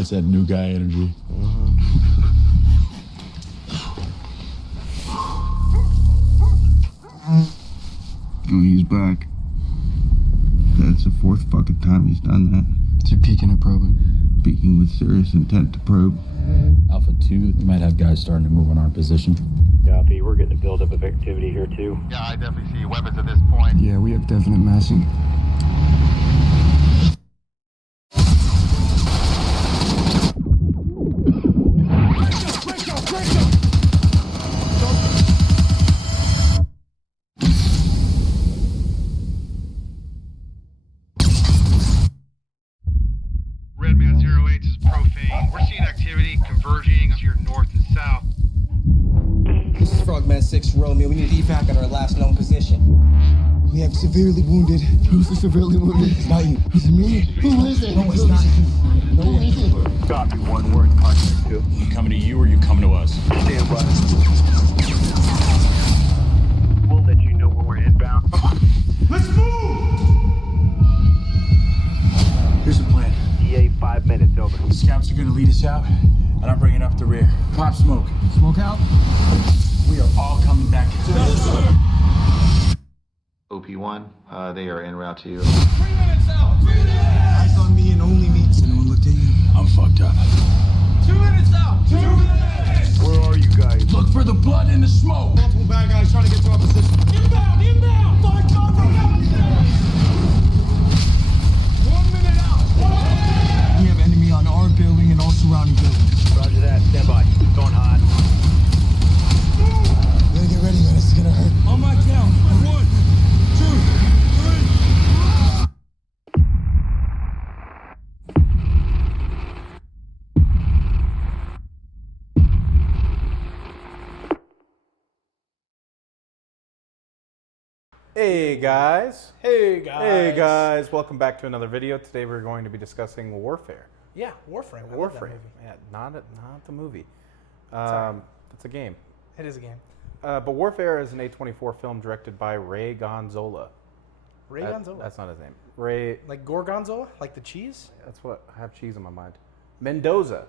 That's that new guy energy. Oh, he's back. That's the fourth fucking time he's done that. Is he peeking and probing? Speaking with serious intent to probe. Alpha 2, we might have guys starting to move in our position. Copy, we're getting a buildup of activity here too. Yeah, I definitely see weapons at this point. Yeah, we have definite massing. Redman 08 is profane. We're seeing activity converging to your north and south. This is Frogman 6 Romeo. We need evac at our last known position. We have severely wounded. Who's the severely wounded? It's not you. It's me. Who is it? No, it's not you. No, it isn't. Copy, one word, contact two. You coming to you or you coming to us? Stand by. We'll let you know when we're inbound. Let's move! Here's the plan. EA 5 minutes, over. The scouts are gonna lead us out, and I'm bringing up the rear. Pop smoke. Smoke out. We are all coming back. OP1, they are en route to you. 3 minutes out! 3 minutes! Eyes on me and only me. Has anyone looked at you? I'm fucked up. 2 minutes out! 2 minutes! Where are you guys? Look for the blood in the smoke. Multiple bad guys trying to get to our position. Inbound! Inbound! Find cover! 1 minute out! We have enemy on our building and all surrounding buildings. Roger that, stand by. Going hot. We gotta get ready, man. This is gonna hurt. On my count. 1, 2, 3. Hey guys. Hey guys. Hey guys. Welcome back to another video. Today we're going to be discussing Warfare. Yeah, Warframe. I love that Warframe. movie. Yeah, not the movie. Sorry. It's a game. It is a game. But Warfare is an A24 film directed by Ray Gonzola. Ray Gonzola. That's not his name. Ray. Like Gorgonzola? Like the cheese? That's what I have cheese in my mind. Mendoza.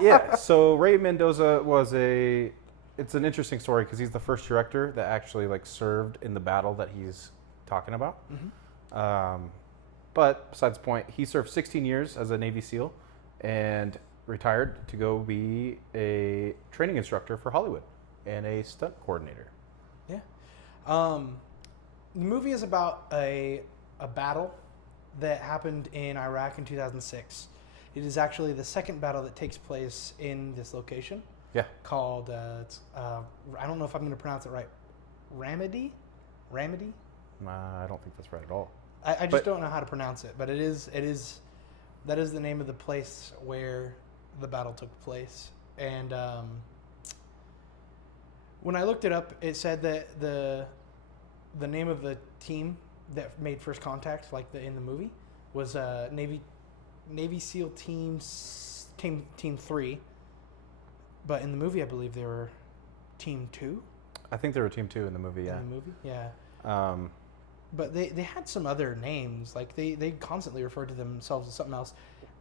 Yeah. So Ray Mendoza was It's an interesting story because he's the first director that actually like served in the battle that he's talking about. But besides the point, he served 16 years as a Navy SEAL and retired to go be a training instructor for Hollywood and a stunt coordinator. Yeah. The movie is about a battle that happened in Iraq in 2006. It is actually the second battle that takes place in this location. Yeah. Called, I don't know if I'm going to pronounce it right, Ramadi? Ramadi? I don't think that's right at all. I just don't know how to pronounce it, but that is the name of the place where the battle took place. And when I looked it up, it said that the name of the team that made first contact, like in the movie, was Navy SEAL Team 3. But in the movie, I believe they were Team 2. I think they were Team 2 in the movie, yeah. In the movie, yeah. But they had some other names. Like, they constantly referred to themselves as something else.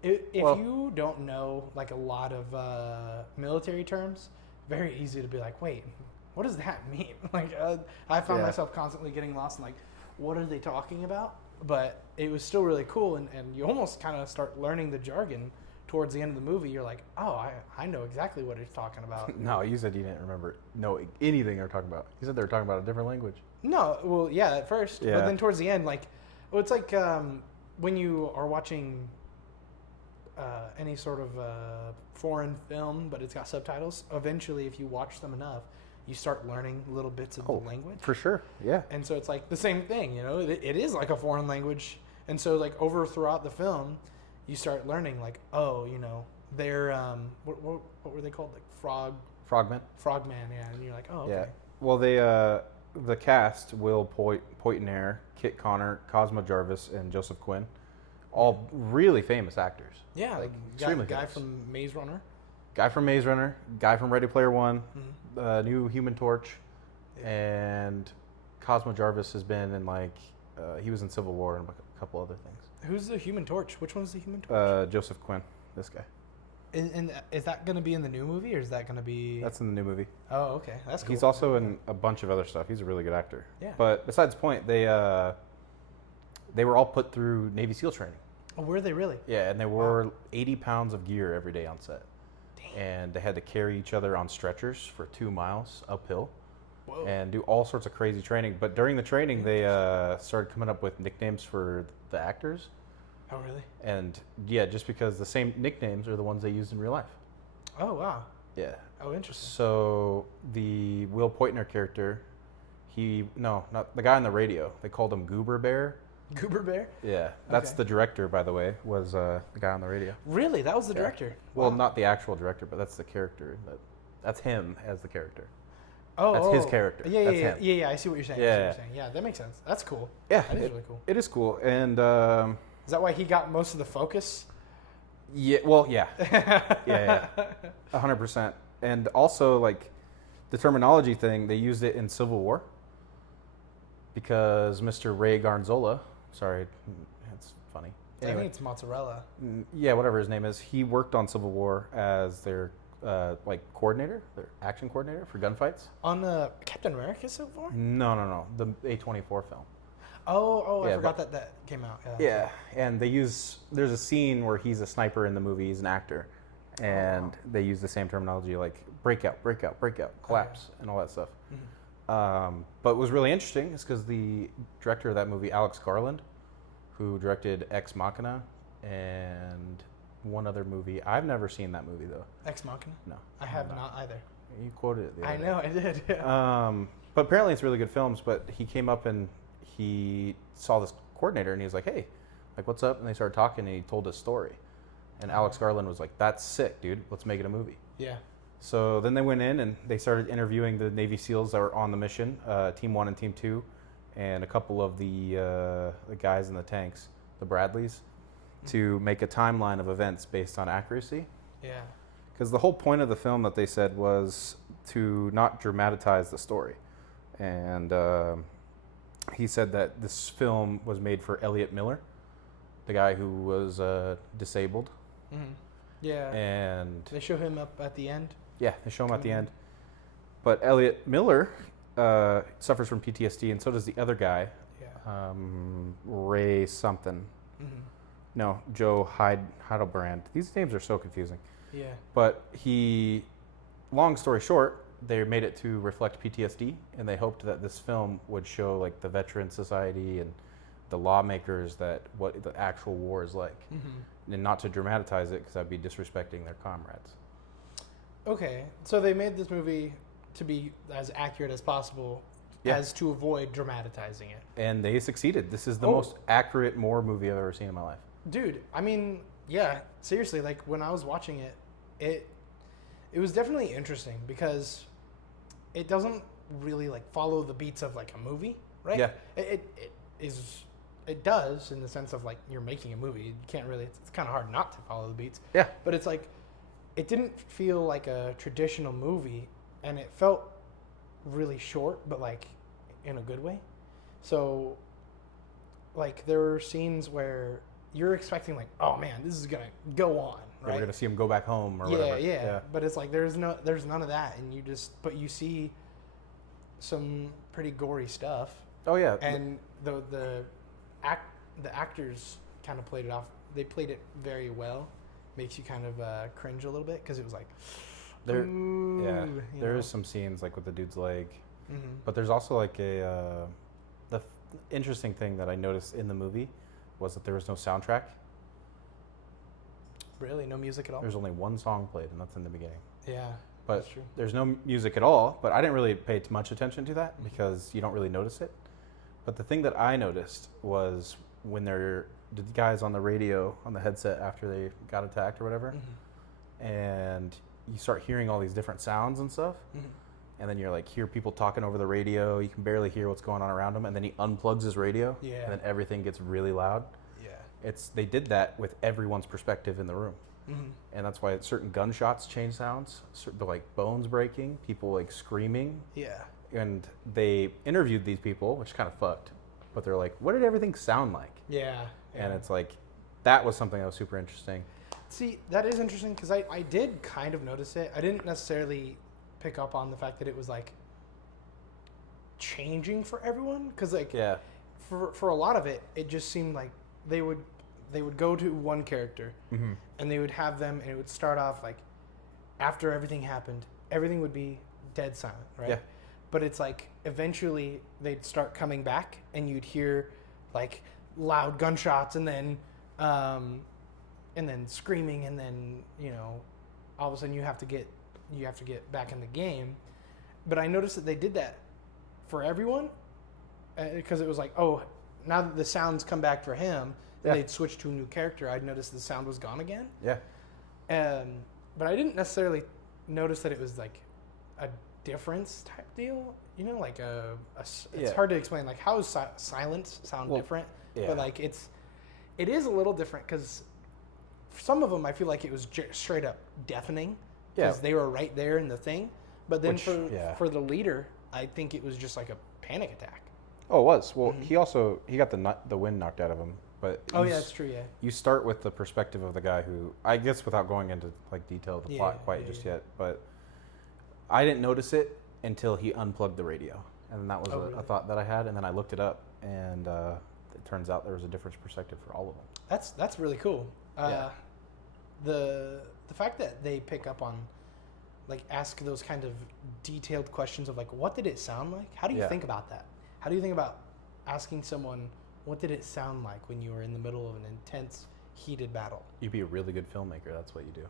If you don't know, like, a lot of military terms, very easy to be like, wait, what does that mean? Like, I found myself constantly getting lost in, like, what are they talking about? But it was still really cool, and you almost kind of start learning the jargon towards the end of the movie. You're like, oh, I know exactly what he's talking about. No, you said you didn't know anything they were talking about. You said they were talking about a different language. No, well, yeah, at first. Yeah. But then towards the end, like, well, it's like when you are watching any sort of foreign film, but it's got subtitles, eventually, if you watch them enough, you start learning little bits of the language. For sure, yeah. And so it's like the same thing, you know? It is like a foreign language. And so, like, throughout the film, you start learning, like, oh, you know, they're, what were they called? Like Frogmen. Frogman, yeah. And you're like, oh, okay. Yeah. Well, the cast, Will Poitner, Kit Connor, Cosmo Jarvis, and Joseph Quinn, all really famous actors. Yeah, like extremely guy from Maze Runner. Guy from Maze Runner, guy from Ready Player One, new Human Torch, and Cosmo Jarvis has been in, like, he was in Civil War and a couple other things. Who's the Human Torch? Which one's the Human Torch? Joseph Quinn, this guy. And is that going to be in the new movie, or is that going to be? That's in the new movie. Oh, okay, that's cool. He's also in a bunch of other stuff. He's a really good actor. Yeah. But besides the point, they were all put through Navy SEAL training. Oh, were they really? Yeah, and they wore 80 pounds of gear every day on set. Damn. And they had to carry each other on stretchers for 2 miles uphill. Whoa. And do all sorts of crazy training. But during the training, they started coming up with nicknames for the actors. Oh, really? And yeah, just because the same nicknames are the ones they used in real life. Oh, wow. Yeah. Oh, interesting. So the Will Poitner character, not the guy on the radio. They called him Goober Bear. Goober Bear? Yeah, that's Okay. the director, by the way, was the guy on the radio. Really? That was the director? Well, Wow. not the actual director, but that's the character. That's him as the character. Oh, that's his character. Yeah, That's yeah, him. yeah. I see what you're saying. Yeah. Yeah, that makes sense. That's cool. Yeah, That is really cool. It is cool, and Is that why he got most of the focus? yeah, well, yeah, yeah, 100%. And also, like the terminology thing, they used it in Civil War because Mr. Ray Garnzola, sorry, it's funny. I think it's mozzarella. Yeah, whatever his name is, he worked on Civil War as their coordinator, their action coordinator for gunfights. On Captain America Civil War? No, the A24 film. Oh, I Yeah, forgot that came out. Yeah, and there's a scene where he's a sniper in the movie, he's an actor, and they use the same terminology like breakout, collapse, and all that stuff. Mm-hmm. But what was really interesting is because the director of that movie, Alex Garland, who directed Ex Machina and one other movie, I've never seen that movie though. Ex Machina? No, I have not either. You quoted it the other I day. know, I did. But apparently it's really good films. But he came up and he saw this coordinator and he was like, hey, like, what's up? And they started talking and he told his story. And Alex Garland was like, that's sick, dude. Let's make it a movie. Yeah. So then they went in and they started interviewing the Navy SEALs that were on the mission, Team 1 and Team 2, and a couple of the guys in the tanks, the Bradleys, to make a timeline of events based on accuracy. Yeah. Because the whole point of the film that they said was to not dramatize the story. And he said that this film was made for Elliot Miller, the guy who was disabled. Mm-hmm. Yeah. And they show him up at the end. yeah, they show him at the end. But Elliot Miller suffers from PTSD, and so does the other guy, Ray something. Mm-hmm. No, Joe Heidelbrand. These names are so confusing. Yeah. But long story short, they made it to reflect PTSD, and they hoped that this film would show like the veteran society and the lawmakers that what the actual war is like, and not to dramatize it because that'd be disrespecting their comrades. Okay, so they made this movie to be as accurate as possible, Yeah. as to avoid dramatizing it. And they succeeded. This is the most accurate war movie I've ever seen in my life. Dude, I mean, yeah, seriously, like when I was watching it was definitely interesting because it doesn't really like follow the beats of like a movie, right? Yeah. It does in the sense of like you're making a movie. You can't really, it's kind of hard not to follow the beats. Yeah. But it's like, it didn't feel like a traditional movie and it felt really short, but like in a good way. So like there were scenes where you're expecting like, oh man, this is going to go on, right? We're going to see him go back home or whatever. Yeah. But it's like, there's none of that. And but you see some pretty gory stuff. Oh yeah. And the actors kind of played it off. They played it very well. Makes you kind of cringe a little bit because it was like, there know? is some scenes like with the dude's leg, Mm-hmm. but there's also like the interesting thing that I noticed in the movie was that there was no soundtrack. Really, no music at all. There's only one song played, and that's in the beginning. Yeah, But that's true. there's no music at all. But I didn't really pay too much attention to that because you don't really notice it. But the thing that I noticed was when the guys on the radio, on the headset after they got attacked or whatever, and you start hearing all these different sounds and stuff, and then you're like, hear people talking over the radio, you can barely hear what's going on around him, and then he unplugs his radio, and then everything gets really loud. Yeah. They did that with everyone's perspective in the room. And that's why certain gunshots change sounds, like bones breaking, people like screaming. Yeah. And they interviewed these people, which kind of fucked. But they're like, what did everything sound like? Yeah. And it's like, that was something that was super interesting. See, that is interesting because I did kind of notice it. I didn't necessarily pick up on the fact that it was like changing for everyone because like for a lot of it, it just seemed like they would go to one character and they would have them, and it would start off like after everything happened, everything would be dead silent, right? Yeah. But it's like eventually they'd start coming back, and you'd hear like loud gunshots, and then screaming, and then all of a sudden you have to get back in the game. But I noticed that they did that for everyone because it was like, oh, now that the sounds come back for him, and they'd switch to a new character. I'd noticed the sound was gone again. Yeah. But I didn't necessarily notice that it was like a difference type deal. Like it's hard to explain. Like how is silence sound different? Yeah. But like it is a little different because for some of them I feel like it was straight up deafening because they were right there in the thing. But then for the leader, I think it was just like a panic attack. Oh, it was. Well, he got the wind knocked out of him. But that's true. Yeah. You start with the perspective of the guy who, I guess, without going into like detail of the plot just yet, but I didn't notice it until he unplugged the radio, and that was a thought that I had, and then I looked it up, and it turns out there was a different perspective for all of them. That's really cool. The fact that they pick up on, like, ask those kind of detailed questions of like, what did it sound like? How do you think about that? How do you think about asking someone, what did it sound like when you were in the middle of an intense, heated battle? You'd be a really good filmmaker. That's what you do.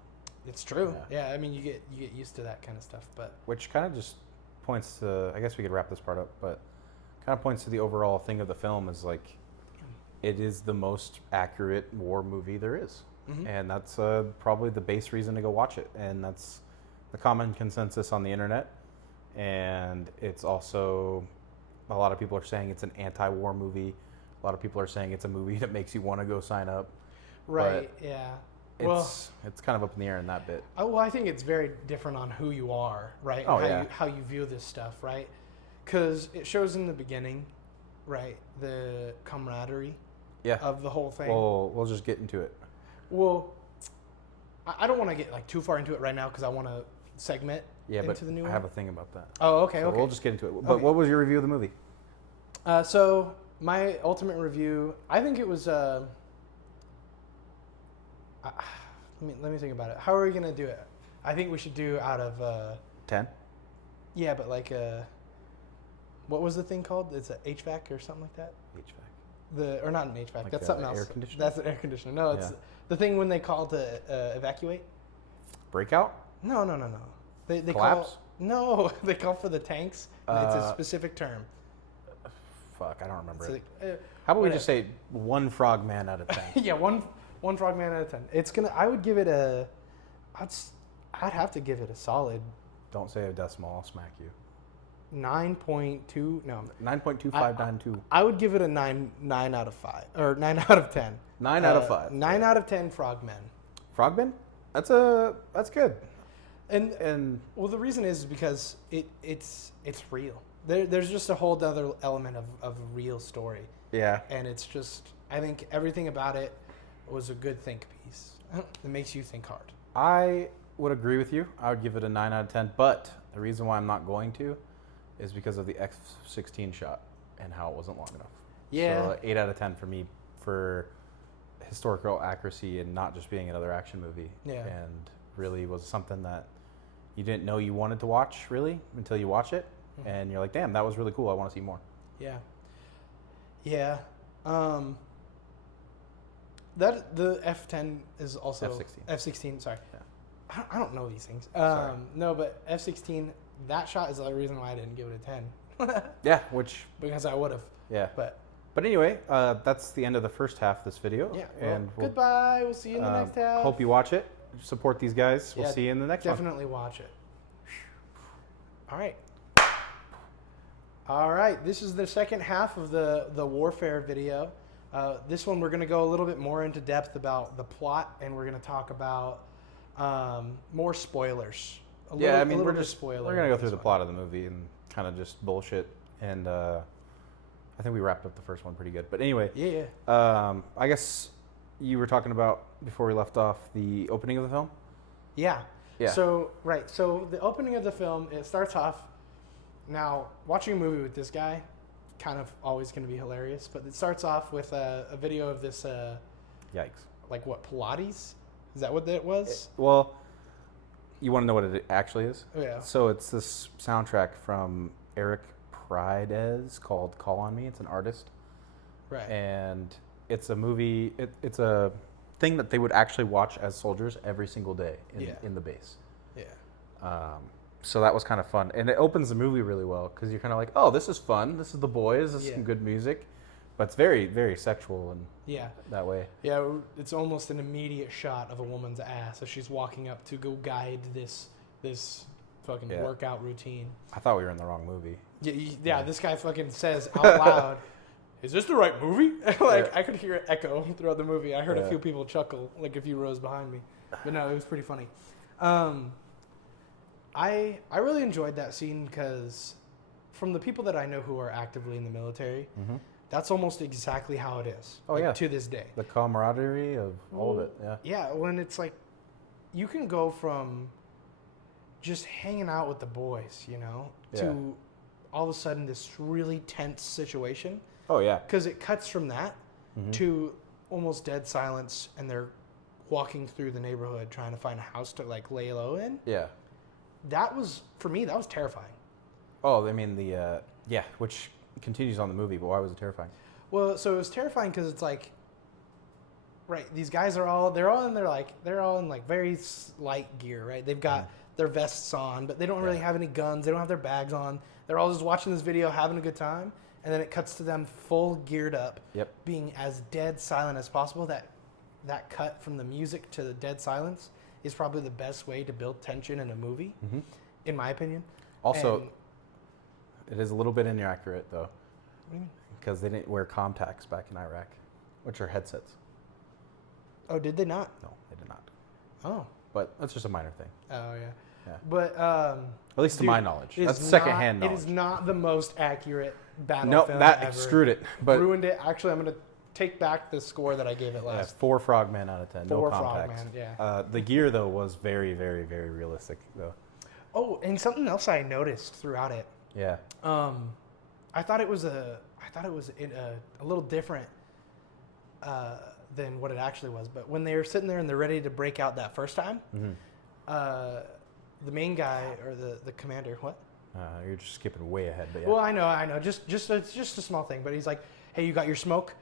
It's true. Yeah, I mean, you get used to that kind of stuff, but which kind of just points to, I guess we could wrap this part up, but kind of points to the overall thing of the film is like, it is the most accurate war movie there is. And that's probably the base reason to go watch it. And that's the common consensus on the internet. And it's also, a lot of people are saying it's an anti-war movie. A lot of people are saying it's a movie that makes you want to go sign up. Right, yeah. It's kind of up in the air in that bit. Well, I think it's very different on who you are, right? And how you view this stuff, right? Because it shows in the beginning, right, the camaraderie of the whole thing. Well, we'll just get into it. Well, I don't want to get like too far into it right now because I want to segment into the new one. I have a thing about that. Oh, okay, so okay. We'll just get into it. But what was your review of the movie? So my ultimate review, I think it was. Let me think about it. How are we gonna do it? I think we should do out of 10. Yeah, but like what was the thing called? It's an HVAC or something like that. HVAC. Or not an HVAC. Like that's something else. Air conditioner. That's an air conditioner. No, it's the thing when they call to evacuate. Breakout. No. They Collapse? call. No, they call for the tanks. And it's a specific term. Fuck, I don't remember it. Like, How about we just say one frog man out of 10? Yeah, one frog man out of 10. It's gonna. I would give it a. I'd have to give it a solid. Don't say a decimal. I'll smack you. 9.2. No. 9.2592. I would give it a 9 out of 5 or 9 out of 10. 9 out of 5. 9 out of 10 frogmen. Frogmen? That's good. And well, the reason is because it's real. There's just a whole other element of a real story. Yeah. And it's just, I think everything about it was a good think piece. It makes you think hard. I would agree with you. I would give it a 9 out of 10. But the reason why I'm not going to is because of the F-16 shot and how it wasn't long enough. Yeah. So 8 out of 10 for me for historical accuracy and not just being another action movie. Yeah. And really was something that you didn't know you wanted to watch really until you watch it. Mm-hmm. And you're like, damn, that was really cool. I want to see more. Yeah. Yeah. That the F-10 is also F-16. F-16. Sorry. Yeah. I don't know these things. Sorry. No, but F-16. That shot is the reason why I didn't give it a 10. Yeah, which because I would have. Yeah. But anyway, that's the end of the first half of this video. Yeah. And goodbye. We'll see you in the next half. Hope you watch it. Support these guys. We'll see you in the next one. Definitely watch it. All right. All right. This is the second half of the warfare video. This one we're going to go a little bit more into depth about the plot, and we're going to talk about more spoilers. We're going to go through the plot of the movie and kind of just bullshit. And I think we wrapped up the first one pretty good. But anyway, Yeah. I guess you were talking about, before we left off, the opening of the film? Yeah. Yeah. So the opening of the film, it starts off. Now, watching a movie with this guy, kind of always going to be hilarious. But it starts off with a video of this, Yikes. like what, Pilates? Is that what that was? Well, you want to know what it actually is? Oh, yeah. So it's this soundtrack from Eric Prides called Call on Me. It's an artist. Right. And it's a movie, it's a thing that they would actually watch as soldiers every single day in the base. Yeah. So that was kind of fun. And it opens the movie really well because you're kind of like, oh, this is fun. This is the boys. This is some good music. But it's very, very sexual and that way. Yeah, it's almost an immediate shot of a woman's ass as she's walking up to go guide this fucking workout routine. I thought we were in the wrong movie. Yeah, this guy fucking says out loud, "Is this the right movie?" I could hear it echo throughout the movie. I heard a few people chuckle, like a few rows behind me. But no, it was pretty funny. I really enjoyed that scene because from the people that I know who are actively in the military, that's almost exactly how it is. Oh, yeah. To this day. The camaraderie of all of it, yeah. Yeah, when it's like, you can go from just hanging out with the boys, to all of a sudden this really tense situation. Oh, yeah. Because it cuts from that to almost dead silence, and they're walking through the neighborhood trying to find a house to like lay low in. Yeah. That was, for me, that was terrifying. Oh, I mean which continues on the movie, but why was it terrifying? Well, so it was terrifying because it's like, right, these guys they're all in very light gear, right? They've got their vests on, but they don't really have any guns. They don't have their bags on. They're all just watching this video, having a good time, and then it cuts to them full geared up, being as dead silent as possible. That cut from the music to the dead silence is probably the best way to build tension in a movie, in my opinion. Also, it is a little bit inaccurate, though. What do you mean? Because they didn't wear contacts back in Iraq, which are headsets. Oh, did they not? No, they did not. Oh. But that's just a minor thing. Oh, yeah. But at least to my knowledge, that's secondhand knowledge. It is not the most accurate battle Nope, film that ever. screwed it. But Ruined it. Actually, I'm going to take back the score that I gave it last. 4 frogmen out of 10. No 4 contacts. frogmen, yeah. The gear though was very, very, very realistic though. Oh, and something else I noticed throughout it. Yeah. I thought it was a little different than what it actually was. But when they were sitting there and they're ready to break out that first time, the main guy or the commander, what? You're just skipping way ahead, but yeah. Well, I know. Just a small thing, but he's like, "Hey, you got your smoke?"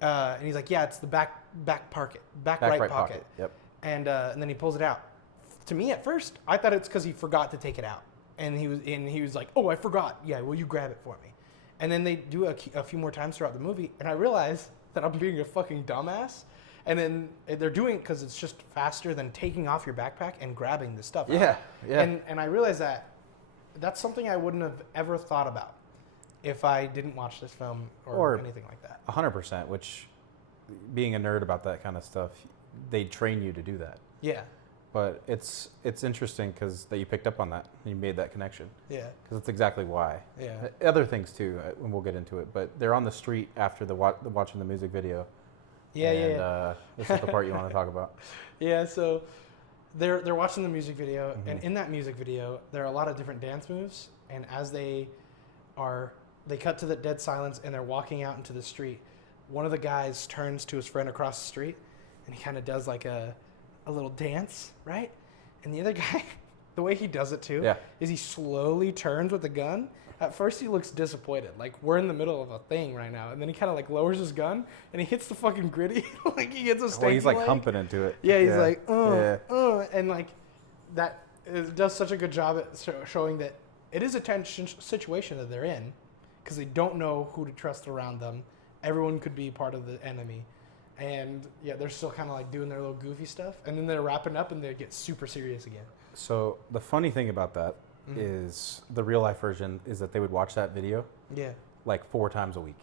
And he's like, "Yeah, it's the back right pocket." Yep. And then he pulls it out. To me, at first, I thought it's because he forgot to take it out, and he was like, "Oh, I forgot. Yeah, will you grab it for me?" And then they do a few more times throughout the movie, and I realize that I'm being a fucking dumbass. And then they're doing it because it's just faster than taking off your backpack and grabbing the stuff out. Yeah. And I realized that's something I wouldn't have ever thought about if I didn't watch this film or anything like that. 100%, which, being a nerd about that kind of stuff, they train you to do that. Yeah. But it's interesting because that you picked up on that and you made that connection. Yeah. Because that's exactly why. Yeah. Other things too, and we'll get into it. But they're on the street after watching the music video. Yeah, and, this is the part you want to talk about. Yeah, so they're watching the music video, and in that music video, there are a lot of different dance moves. And as they cut to the dead silence, and they're walking out into the street. One of the guys turns to his friend across the street, and he kind of does like a little dance, right? And the other guy, the way he does it too, is he slowly turns with the gun. At first, he looks disappointed, like we're in the middle of a thing right now, and then he kind of like lowers his gun and he hits the fucking gritty, like he gets a stanky He's like leg. humping into it. Yeah, he's like, and like that it does such a good job at showing that it is a tension situation that they're in because they don't know who to trust around them. Everyone could be part of the enemy. And yeah, they're still kind of like doing their little goofy stuff, and then they're wrapping up and they get super serious again. So the funny thing about that is the real life version is that they would watch that video like 4 times a week.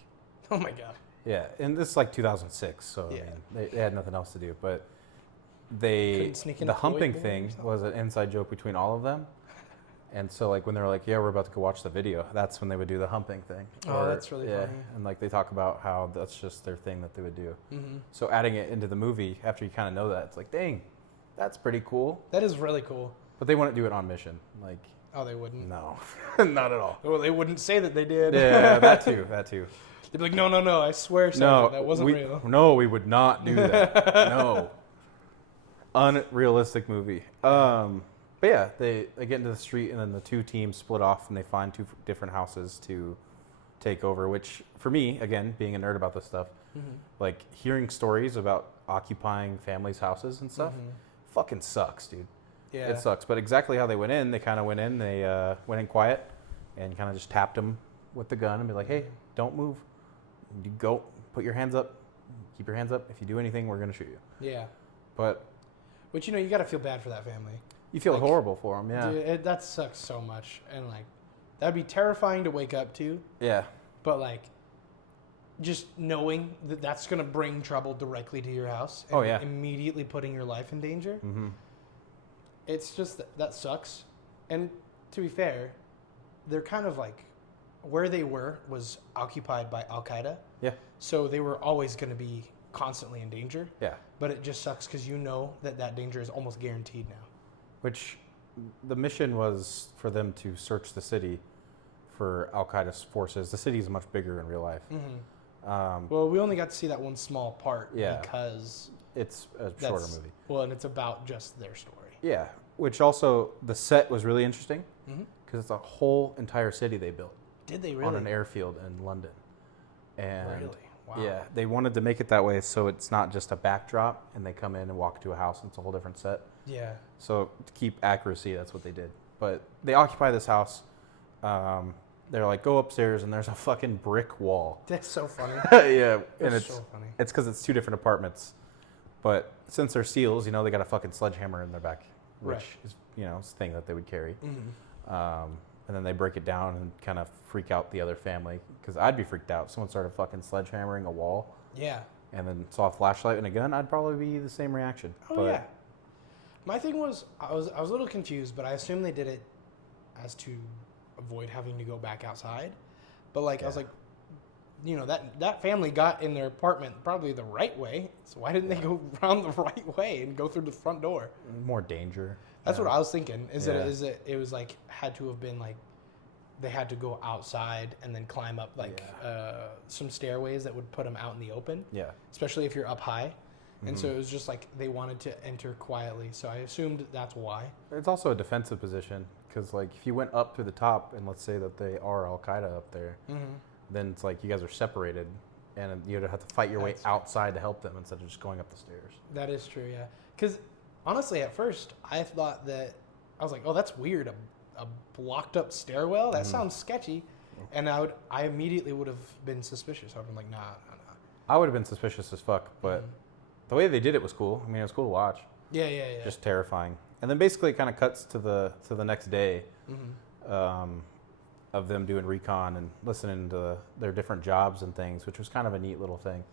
Oh my god. Yeah, and this is like 2006, so Yeah. I mean, they had nothing else to do. But the humping thing was an inside joke between all of them, And so, like, when they're like, yeah, we're about to go watch the video, that's when they would do the humping thing. Oh, that's really funny. And, like, they talk about how that's just their thing that they would do. Mm-hmm. So adding it into the movie, after you kind of know that, it's like, dang, that's pretty cool. That is really cool. But they wouldn't do it on mission. Like, Oh, they wouldn't? no, not at all. Well, they wouldn't say that they did. Yeah, that too. They'd be like, no, I swear, Sergeant, that wasn't real. No, we would not do that. No. Unrealistic movie. But yeah, they get into the street, and then the two teams split off, and they find two different houses to take over, which, for me, again, being a nerd about this stuff, like, hearing stories about occupying families' houses and stuff, fucking sucks, dude. Yeah. It sucks. But exactly how they went in, they went in quiet and kind of just tapped them with the gun and be like, hey, don't move. You go, put your hands up, keep your hands up. If you do anything, we're going to shoot you. Yeah. But you got to feel bad for that family. you feel horrible for them, yeah. Dude, that sucks so much. And, like, that'd be terrifying to wake up to. Yeah. But, like, just knowing that that's going to bring trouble directly to your house. And immediately putting your life in danger. Mm-hmm. It's just that sucks. And to be fair, they're kind of like, where they were was occupied by Al-Qaeda. Yeah. So they were always going to be constantly in danger. Yeah. But it just sucks because you know that danger is almost guaranteed now. Which the mission was for them to search the city for Al-Qaeda's forces. The city is much bigger in real life. Mm-hmm. Well, we only got to see that one small part because it's a shorter movie. Well, and it's about just their story. Yeah, which also, the set was really interesting because it's a whole entire city they built. Did they really? On an airfield in London. And really? Wow. Yeah, they wanted to make it that way so it's not just a backdrop and they come in and walk to a house and it's a whole different set. Yeah. So to keep accuracy, that's what they did. But they occupy this house. They're like, go upstairs, and there's a fucking brick wall. That's so funny. Yeah, and That's so funny. It's because it's two different apartments. But since they're SEALs, they got a fucking sledgehammer in their back, which is, a thing that they would carry. Mm-hmm. And then they break it down and kind of freak out the other family. Because I'd be freaked out if someone started fucking sledgehammering a wall. Yeah. And then saw a flashlight and a gun, I'd probably be the same reaction. Oh, yeah. My thing was, I was a little confused, but I assumed they did it as to avoid having to go back outside. But, like, I was like, that family got in their apartment probably the right way. So why didn't they go around the right way and go through the front door? More danger. That's what I was thinking. It was like, had to have been like, they had to go outside and then climb up some stairways that would put them out in the open. Yeah. Especially if you're up high. And so it was just like they wanted to enter quietly. So I assumed that's why. It's also a defensive position because, like, if you went up to the top and let's say that they are Al-Qaeda up there, then it's like you guys are separated and you'd have to fight your way outside to help them instead of just going up the stairs. That is true, yeah. Because honestly, at first, I thought that, I was like, oh, that's weird, a blocked up stairwell? That sounds sketchy. And I immediately would have been suspicious. I would have been like, nah. I would have been suspicious as fuck, but the way they did it was cool. I mean, it was cool to watch. Yeah. Just terrifying. And then basically it kind of cuts to the next day of them doing recon and listening to their different jobs and things, which was kind of a neat little thing.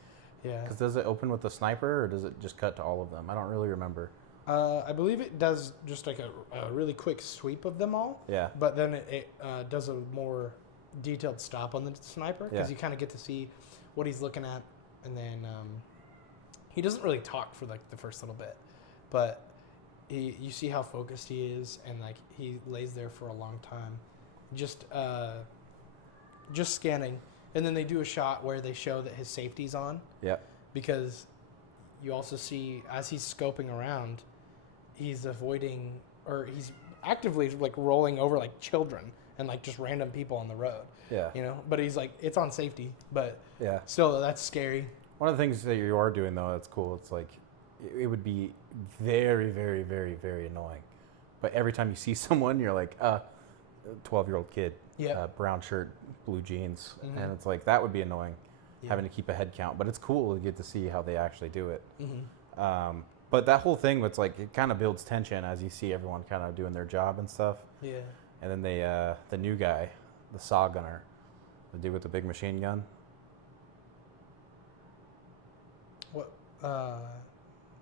Yeah. Because does it open with the sniper or does it just cut to all of them? I don't really remember. I believe it does just like a really quick sweep of them all. Yeah. But then it does a more detailed stop on the sniper because you kind of get to see what he's looking at, and then he doesn't really talk for like the first little bit, but you see how focused he is, and like he lays there for a long time, just scanning, and then they do a shot where they show that his safety's on. Yeah. Because you also see as he's scoping around, he's avoiding, or he's actively like rolling over like children and like just random people on the road. Yeah. But he's like, it's on safety, but still that's scary. One of the things that you are doing though that's cool, it's like it would be very, very, very, very annoying. But every time you see someone, you're like, 12-year-old kid, brown shirt, blue jeans. And it's like, that would be annoying, having to keep a head count. But it's cool to get to see how they actually do it. But that whole thing, it's like, it kind of builds tension as you see everyone kind of doing their job and stuff. Yeah. And then the new guy, the saw gunner, the dude with the big machine gun.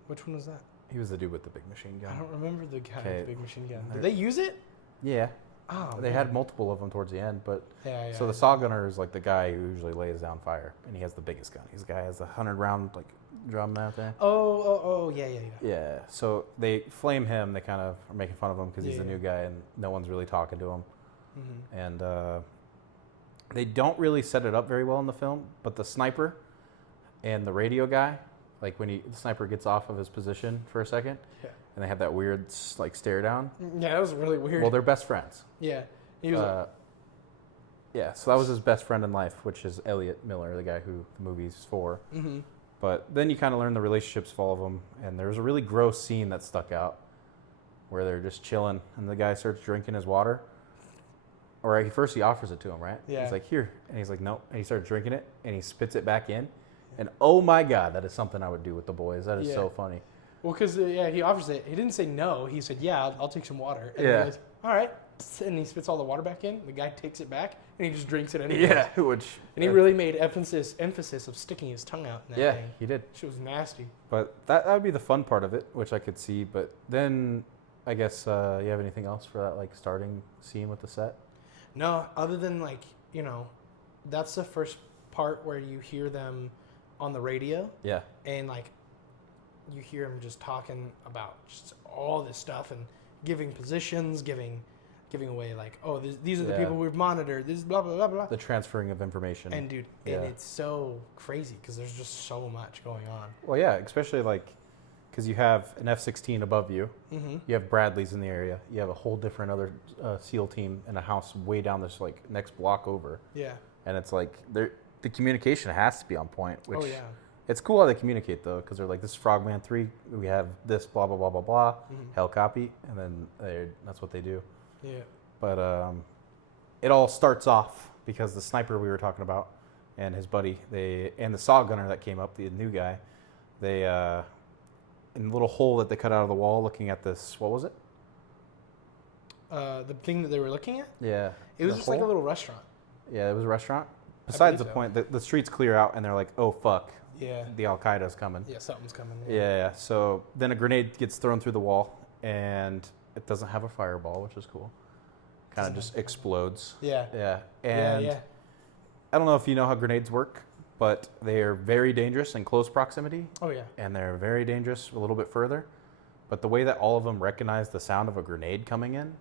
Which one was that? He was the dude with the big machine gun. I don't remember the guy with the big machine gun. Did they use it? Yeah. Oh, They had multiple of them towards the end, but Yeah. so the saw gunner is like the guy who usually lays down fire, and he has the biggest gun. He's the guy who has the 100-round like drum out there. Oh, yeah. Yeah. So they flame him. They kind of are making fun of him because he's the Yeah. new guy, and no one's really talking to him. Mm-hmm. And they don't really set it up very well in the film, but the sniper and the radio guy, like when the sniper gets off of his position for a second, and they have that weird like stare down. Yeah, that was really weird. Well, they're best friends. Yeah, he was. Yeah, so that was his best friend in life, which is Elliot Miller, the guy who the movie's for. Mm-hmm. But then you kind of learn the relationships of all of them, and there was a really gross scene that stuck out where they're just chilling, and the guy starts drinking his water. Or first he offers it to him, right? Yeah. He's like, here. And he's like, nope. And he starts drinking it, and he spits it back in. And oh my God, that is something I would do with the boys. That is so funny. Well, because he offers it. He didn't say no. He said, yeah, I'll take some water. And Yeah. he goes, all right. And he spits all the water back in. The guy takes it back, and he just drinks it anyway. Yeah, which... And he really made emphasis of sticking his tongue out in that thing. he did. She was nasty. But that would be the fun part of it, which I could see. But then, I guess, you have anything else for that, like, starting scene with the set? No, other than, like, that's the first part where you hear them on the radio. Yeah. And, like, you hear them just talking about just all this stuff and giving positions, giving away, like, oh, these are the people we've monitored. This is blah, blah, blah, blah. The transferring of information. And, dude, and it's so crazy because there's just so much going on. Well, yeah, especially, like, because you have an F-16 above you. Mm-hmm. You have Bradleys in the area. You have a whole different other SEAL team in a house way down this, like, next block over. Yeah. And it's like, the communication has to be on point, which it's cool how they communicate, though, because they're like, this is Frogman 3, we have this, blah, blah, blah, blah, blah, hell copy, and then that's what they do. Yeah. But it all starts off because the sniper we were talking about and his buddy, and the saw gunner that came up, the new guy, they, in the little hole that they cut out of the wall looking at this, what was it? The thing that they were looking at? Yeah. It was just like a little restaurant. Yeah, it was a restaurant. Besides the so. point, the streets clear out and they're like, oh, fuck. Yeah. The Al-Qaeda's coming. Yeah, something's coming. Yeah. So then a grenade gets thrown through the wall, and it doesn't have a fireball, which is cool. Kind of just explodes. Yeah. Yeah. And I don't know if you know how grenades work, but they are very dangerous in close proximity. Oh, yeah. And they're very dangerous a little bit further. But the way that all of them recognized the sound of a grenade coming in,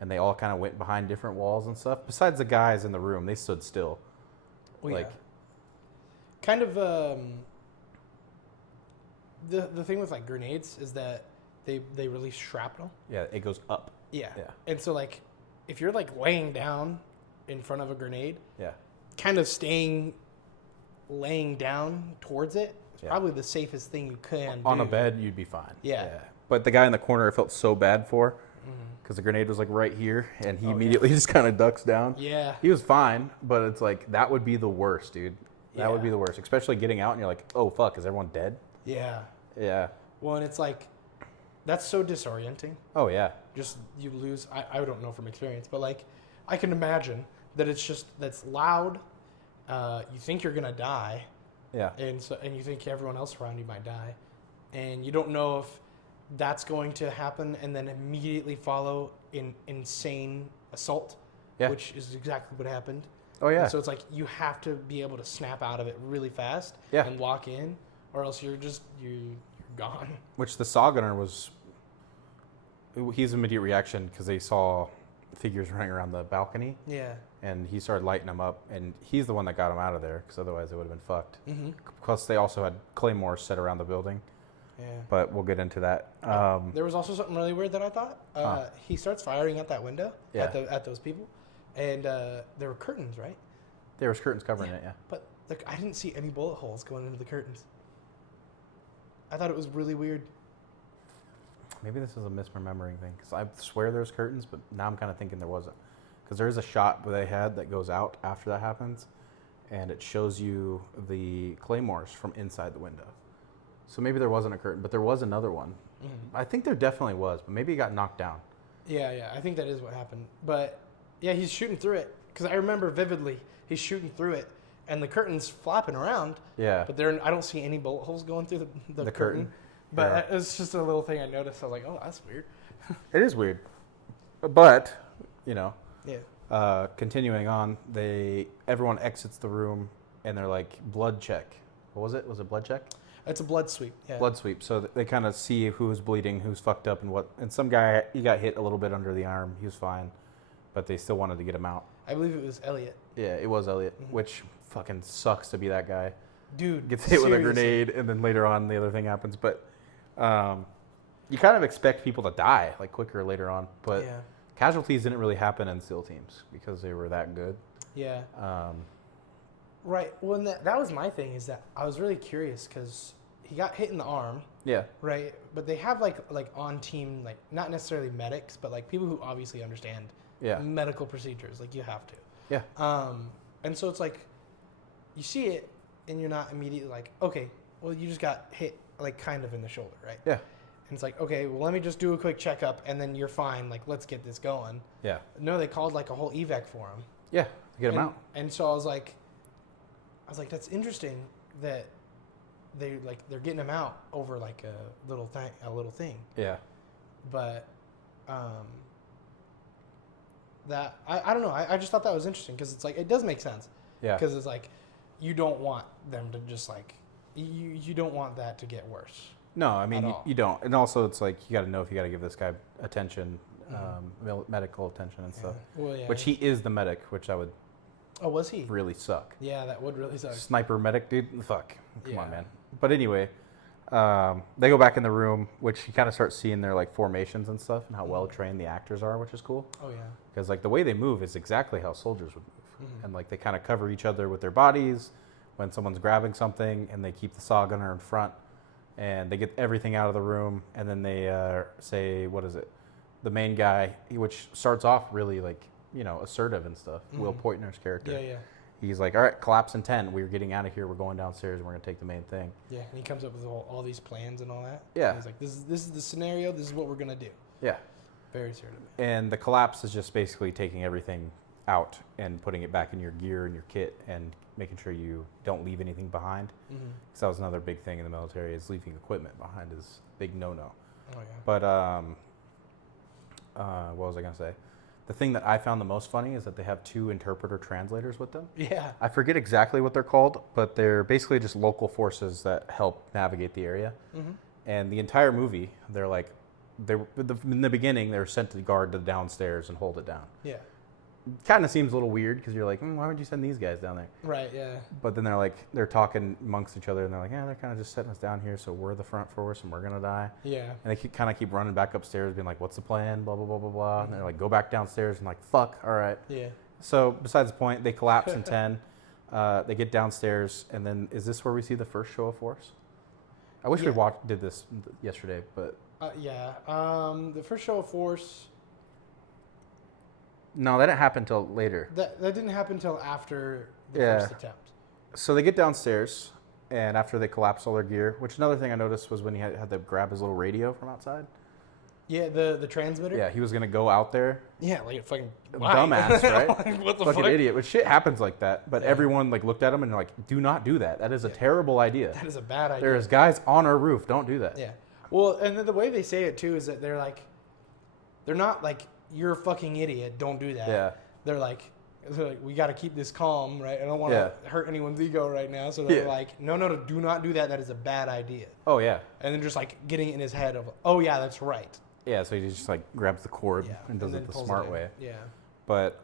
and they all kind of went behind different walls and stuff. Besides the guys in the room, they stood still. Oh, like, kind of the thing with like grenades is that they release shrapnel. Yeah, it goes up. Yeah. And so like if you're like laying down in front of a grenade, kind of laying down towards it, it's probably the safest thing you can do. On a bed, you'd be fine. Yeah. But the guy in the corner, I felt so bad for, because the grenade was like right here, and he immediately just kind of ducks down. Yeah. He was fine, but it's like, that would be the worst, dude. That would be the worst, especially getting out and you're like, oh, fuck, is everyone dead? Yeah. Yeah. Well, and it's like, that's so disorienting. Oh, yeah. Just, you lose, I don't know from experience, but like, I can imagine that that's loud. You think you're going to die. Yeah. And you think everyone else around you might die. And you don't know if that's going to happen and then immediately follow in insane assault, which is exactly what happened. Oh, yeah. And so it's like you have to be able to snap out of it really fast and lock in, or else you're gone. Which the saw gunner was, he's immediate reaction because they saw figures running around the balcony. Yeah. And he started lighting them up, and he's the one that got them out of there because otherwise they would have been fucked. Mm-hmm. Plus, they also had claymores set around the building. Yeah. But we'll get into that. There was also something really weird that I thought. He starts firing at that window at those people, and there were curtains, right? There was curtains covering it, yeah. But like, I didn't see any bullet holes going into the curtains. I thought it was really weird. Maybe this is a misremembering thing because I swear there's curtains, but now I'm kind of thinking there wasn't. Because there is a shot where they had that goes out after that happens, and it shows you the claymores from inside the window. So maybe there wasn't a curtain, but there was another one. Mm-hmm. I think there definitely was, but maybe it got knocked down. Yeah, I think that is what happened. But yeah, he's shooting through it because I remember vividly he's shooting through it, and the curtain's flapping around. Yeah. But I don't see any bullet holes going through the curtain. But it's just a little thing I noticed. I was like, oh, that's weird. It is weird, but you know, Yeah. Continuing on, everyone exits the room and they're like, blood check. What was it? Was it blood check? It's a blood sweep. Yeah. Blood sweep. So they kind of see who's bleeding, who's fucked up, and what. And some guy, he got hit a little bit under the arm. He was fine, but they still wanted to get him out. I believe it was Elliot. Yeah, it was Elliot, which fucking sucks to be that guy. Dude, Gets hit with a seriously. grenade, and then later on the other thing happens. But you kind of expect people to die like quicker later on. But Yeah. casualties didn't really happen in SEAL teams because they were that good. Yeah. Um, Right. Well, and that was my thing, is that I was really curious because he got hit in the arm, yeah, right? But they have like on team, like not necessarily medics, but like people who obviously understand yeah, medical procedures. Like you have to. yeah, And so it's like you see it and you're not immediately like, okay, well you just got hit like kind of in the shoulder, right? yeah, And it's like, okay, well let me just do a quick checkup and then you're fine. Like let's get this going. yeah, No, they called like a whole evac for him. yeah. Get him and, out. And so I was like, that's interesting that they're getting him out over like a little thing. Yeah, But that I don't know. I just thought that was interesting because it's like it does make sense. yeah, Because it's like you don't want them to just like you don't want that to get worse. No, I mean At you, all. you don't, and also it's like you got to know if you got to give this guy attention, medical attention and stuff. Well, yeah. Which he is the medic, which I would Oh, was he? really suck. Yeah, that would really suck. Sniper medic, dude. Fuck, come on, Yeah. man. But anyway, they go back in the room, which you kind of start seeing their like formations and stuff, and how well trained the actors are, which is cool. Oh yeah. Because like the way they move is exactly how soldiers would move, and like they kind of cover each other with their bodies when someone's grabbing something, and they keep the saw gunner in front, and they get everything out of the room, and then they say, what is it? The main guy, which starts off really like assertive and stuff. Will Poitner's character. Yeah, yeah. He's like, all right, collapse in 10. We're getting out of here. We're going downstairs. And we're gonna take the main thing. Yeah, and he comes up with all these plans and all that. Yeah. And he's like, this is the scenario. This is what we're gonna do. Yeah. Very assertive. And the collapse is just basically taking everything out and putting it back in your gear and your kit and making sure you don't leave anything behind. Because that was another big thing in the military, is leaving equipment behind is big no-no. Oh yeah. But what was I gonna say? The thing that I found the most funny is that they have 2 interpreter translators with them. Yeah. I forget exactly what they're called, but they're basically just local forces that help navigate the area. And the entire movie, they're like, in the beginning, they were sent to guard the downstairs and hold it down. Yeah. Kind of seems a little weird because you're like, why would you send these guys down there? Right. Yeah. But then they're talking amongst each other, and they're like, yeah, they're kind of just setting us down here, so we're the front force, and we're gonna die. Yeah. And they kind of keep running back upstairs, being like, what's the plan? Blah blah blah blah blah. And they're like, go back downstairs, and like, fuck, all right. Yeah. So besides the point, they collapse in 10. They get downstairs, and then is this where we see the first show of force? I wish we Yeah. did this yesterday, but Yeah. The first show of force no, that didn't happen until later. that didn't happen until after the Yeah. first attempt. So they get downstairs, and after they collapse all their gear, which another thing I noticed was when he had to grab his little radio from outside. Yeah. The transmitter. Yeah, he was gonna go out there. Yeah. Like a fucking Dumbass, right? Like, what the Fucking fuck? idiot. But shit happens like that. But everyone like looked at him and they're like, do not do that. That is a terrible idea. That is a bad idea. There's guys on our roof. Don't do that. Yeah. Well, and then the way they say it too is that they're not like, you're a fucking idiot, don't do that. Yeah. They're like we got to keep this calm, right? I don't want to hurt anyone's ego right now. So they're like, no, do not do that. That is a bad idea. Oh yeah. And then just like getting in his head of, oh yeah, that's right. Yeah. So he just like grabs the cord and does then it the pulls smart in. way. Yeah. But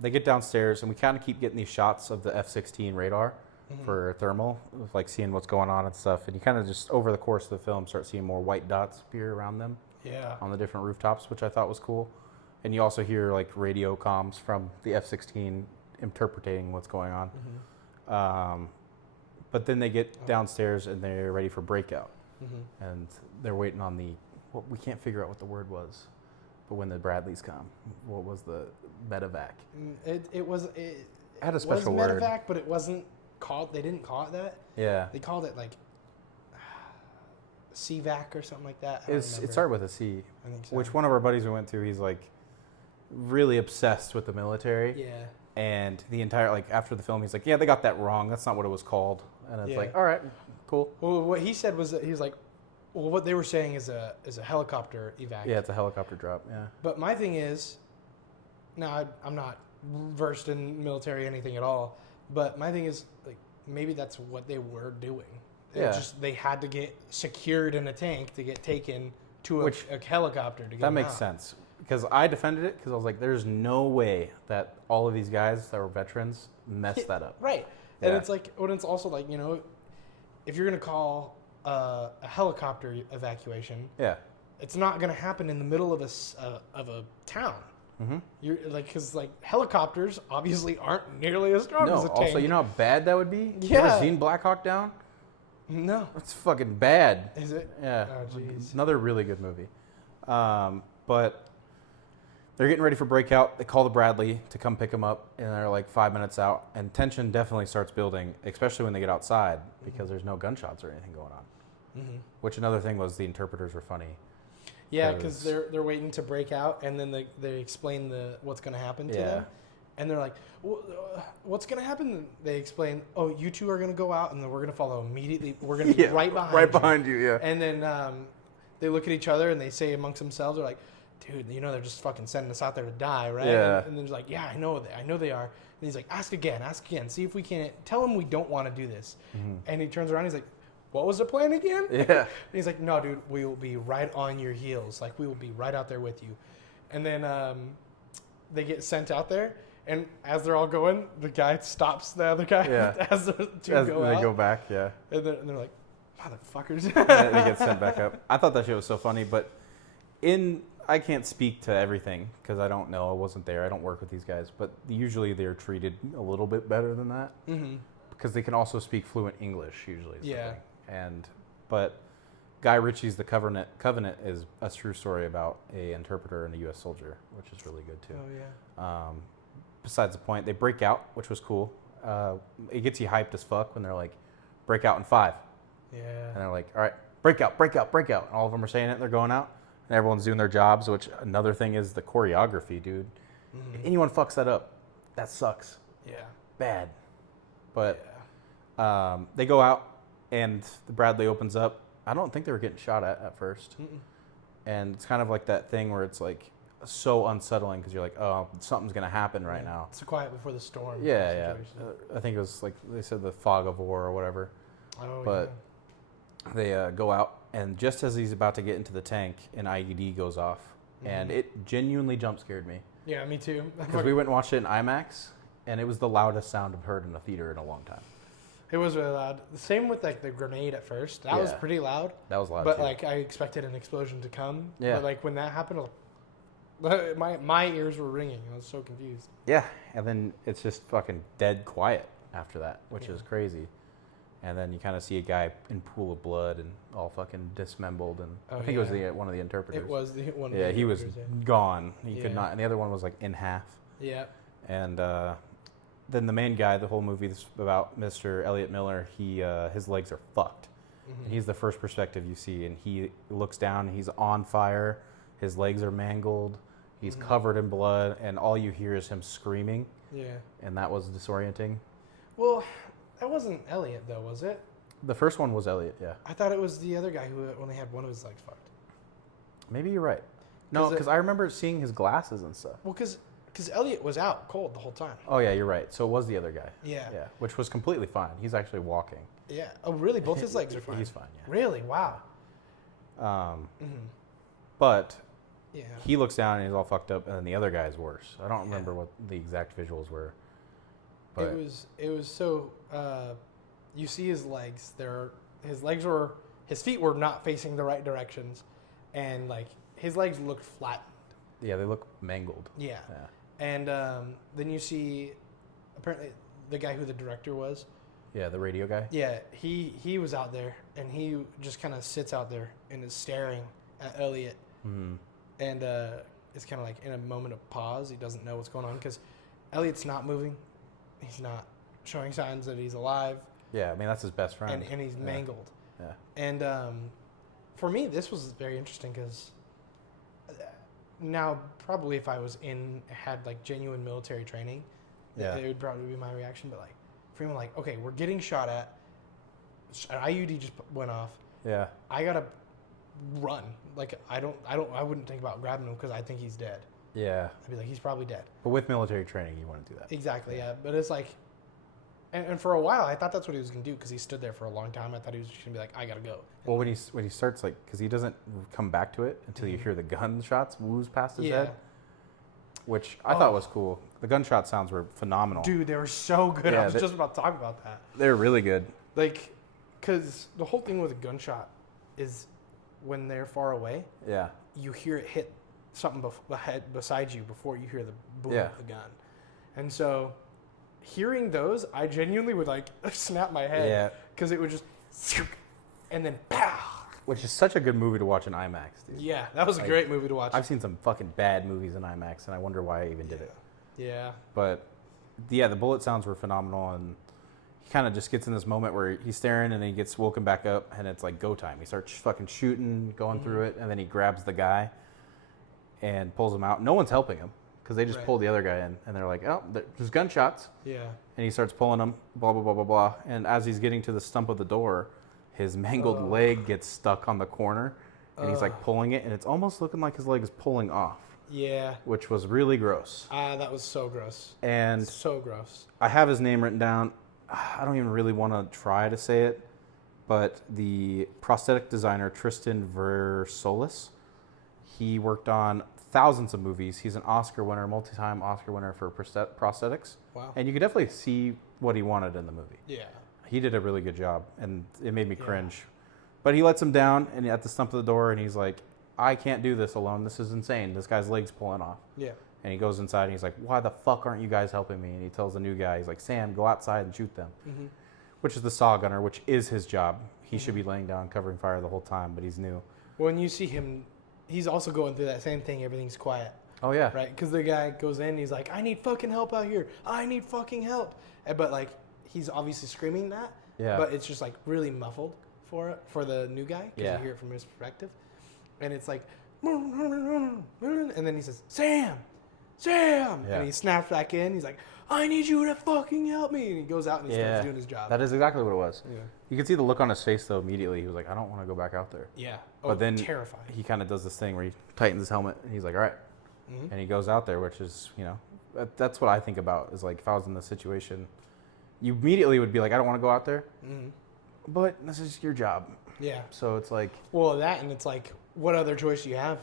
they get downstairs, and we kind of keep getting these shots of the F-16 radar for thermal, like seeing what's going on and stuff. And you kind of just, over the course of the film, start seeing more white dots appear around them Yeah. on the different rooftops, which I thought was cool. And you also hear like radio comms from the F-16 interpreting what's going on. But then they get downstairs, and they're ready for breakout. And they're waiting on we can't figure out what the word was. But when the Bradleys come, what was the medevac? It had a special was word. medevac, but it wasn't called. They didn't call it that. Yeah. They called it like CVAC or something like that. It started with a C. I think so. Which one of our buddies we went to, he's like really obsessed with the military. Yeah. And the entire, like after the film, he's like, yeah, they got that wrong. That's not what it was called. And it's Yeah. like, all right, cool. Well, what he said was that he was like, well, what they were saying is a helicopter evac. Yeah, it's a helicopter drop. Yeah. But my thing is, Now, I'm not versed in military anything at all, but my thing is, like, maybe that's what they were doing. They had to get secured in a tank to get taken to a helicopter to get That them makes out. sense. Because I defended it because I was like, there's no way that all of these guys that were veterans messed that up. Right. Yeah. And it's like, when it's also like, you know, if you're going to call a helicopter evacuation, it's not going to happen in the middle of a town. Mm-hmm. You're like, because like helicopters obviously aren't nearly as strong as a tank. Also, you know how bad that would be? Yeah. You ever seen Black Hawk Down? No. It's fucking bad. Is it? Yeah. Oh, jeez. Another really good movie. But they're getting ready for breakout. They call the Bradley to come pick them up, and they're like 5 minutes out. And tension definitely starts building, especially when they get outside, because there's no gunshots or anything going on. Mm-hmm. Which another thing was the interpreters were funny. Yeah, because they're waiting to break out, and then they explain what's going to happen to them. And they're like, what's going to happen? They explain, oh, you two are going to go out, and then we're going to follow immediately. We're going to be right behind you. Right behind you, yeah. And then they look at each other, and they say amongst themselves, they're like, dude, you know they're just fucking sending us out there to die, right? Yeah. And they're like, yeah, I know they are. And he's like, ask again, see if we can't. Tell them we don't want to do this. Mm-hmm. And he turns around, he's like, what was the plan again? Yeah. And he's like, no, dude, we will be right on your heels. Like, we will be right out there with you. And then they get sent out there, and as they're all going, the guy stops the other guy as the two go out. They go back, yeah. And they're like, motherfuckers. And they get sent back up. I thought that shit was so funny, but I can't speak to everything because I don't know. I wasn't there. I don't work with these guys, but usually they're treated a little bit better than that because they can also speak fluent English usually. But Guy Ritchie's The Covenant is a true story about a interpreter and a U.S. soldier, which is really good too. Oh yeah. Besides the point, they break out, which was cool. It gets you hyped as fuck when they're like, break out in 5. Yeah. And they're like, all right, break out. And all of them are saying it, and they're going out. And everyone's doing their jobs, which another thing is the choreography, dude. Mm-hmm. If anyone fucks that up, that sucks. Yeah. Bad. But they go out, and the Bradley opens up. I don't think they were getting shot at first. Mm-mm. And it's kind of like that thing where it's like so unsettling because you're like, oh, something's going to happen right now. It's quiet before the storm. Yeah. I think it was like they said the fog of war or whatever. Oh, but they go out, and just as he's about to get into the tank, an IED goes off. And it genuinely jump scared me. Yeah, me too. Because we went and watched it in IMAX, and it was the loudest sound I've heard in a theater in a long time. It was really loud. The same with like the grenade at first. That was pretty loud. That was loud but too. Like I expected an explosion to come. Yeah. But like when that happened, my ears were ringing. I was so confused. Yeah, and then it's just fucking dead quiet after that, which is crazy. And then you kind of see a guy in pool of blood and all fucking dismembered, and I think it was one of the interpreters. It was one of the interpreters. Yeah, he was gone. He could not, and the other one was like in half. Yeah. And then the main guy, the whole movie is about Mr. Elliot Miller. His legs are fucked. Mm-hmm. And he's the first perspective you see, and he looks down. He's on fire. His legs are mangled. He's covered in blood, and all you hear is him screaming. Yeah. And that was disorienting. Well, that wasn't Elliot though, was it? The first one was Elliot. Yeah. I thought it was the other guy who only had one of his legs fucked. Maybe you're right. No, because I remember seeing his glasses and stuff. Well, because Elliot was out cold the whole time. Oh, yeah, you're right. So it was the other guy. Yeah. Yeah, which was completely fine. He's actually walking. Yeah. Oh, really? Both his legs are fine? He's fine, yeah. Really? Wow. But he looks down and he's all fucked up, and then the other guy's worse. I don't remember what the exact visuals were. But it was so... you see his legs. His feet were not facing the right directions, and like his legs looked flattened. Yeah, they look mangled. Yeah. And then you see, apparently, the guy who the director was. Yeah, the radio guy. Yeah, he was out there, and he just kind of sits out there and is staring at Elliot. Mm-hmm. And it's kind of like in a moment of pause. He doesn't know what's going on because Elliot's not moving. He's not showing signs that he's alive. Yeah, I mean, that's his best friend. And he's mangled. Yeah. And for me, this was very interesting because now probably if I had like genuine military training, it would probably be my reaction. But like, for me, like, okay, we're getting shot at. An IUD just went off. Yeah. I gotta run. Like I wouldn't think about grabbing him because I think he's dead. Yeah. I'd be like, he's probably dead. But with military training, you want to do that. Exactly, yeah. But it's like, and for a while, I thought that's what he was going to do because he stood there for a long time. I thought he was just going to be like, I got to go. Well, when he starts, like, because he doesn't come back to it until you hear the gunshots wooze past his head, which I thought was cool. The gunshot sounds were phenomenal. Dude, they were so good. Yeah, I was just about to talk about that. They're really good. Like, because the whole thing with a gunshot is when they're far away, Yeah. you hear it hit something beside you before you hear the boom Yeah. of the gun. And so hearing those, I genuinely would like snap my head. Yeah. Because it would just, and then pow. Which is such a good movie to watch in IMAX, dude. Yeah, that was a great movie to watch. I've seen some fucking bad movies in IMAX, and I wonder why I even did it. Yeah. But yeah, the bullet sounds were phenomenal, and he kind of just gets in this moment where he's staring, and then he gets woken back up, and it's like go time. He starts fucking shooting, going through it, and then he grabs the guy and pulls him out. No one's helping him because they just pulled the other guy in, and they're like, oh, there's gunshots. Yeah. And he starts pulling him, blah, blah, blah, blah, blah. And as he's getting to the stump of the door, his mangled leg gets stuck on the corner, and he's like pulling it, and it's almost looking like his leg is pulling off. Yeah. Which was really gross. That was so gross. And So gross. I have his name written down. I don't even really want to try to say it, but the prosthetic designer Tristan Versolis, he worked on thousands of movies. He's an Oscar winner, multi-time Oscar winner for prosthetics. Wow. And you could definitely see what he wanted in the movie. Yeah. He did a really good job, and it made me cringe. But he lets him down and at the stump of the door, and he's like, I can't do this alone. This is insane. This guy's leg's pulling off. Yeah. And he goes inside, and he's like, why the fuck aren't you guys helping me? And he tells the new guy, he's like, Sam, go outside and shoot them. Mm-hmm. Which is the saw gunner, which is his job. He should be laying down, covering fire the whole time, but he's new. When you see him, he's also going through that same thing. Everything's quiet. Oh, yeah. Right? Because the guy goes in, he's like, I need fucking help out here. I need fucking help. But, like, he's obviously screaming that. Yeah. But it's just, like, really muffled for the new guy. Because you hear it from his perspective. And it's like, and then he says, Sam! Yeah. And he snaps back in. He's like, I need you to fucking help me. And he goes out and he starts doing his job. That is exactly what it was. Yeah. You could see the look on his face, though, immediately. He was like, I don't want to go back out there. Yeah. But then terrifying. he kind of does this thing where he tightens his helmet, and he's like, all right. Mm-hmm. And he goes out there, which is, that's what I think about, is like, if I was in this situation, you immediately would be like, I don't want to go out there. Mm-hmm. But this is your job. Yeah. So it's like... Well, that, and it's like, what other choice do you have?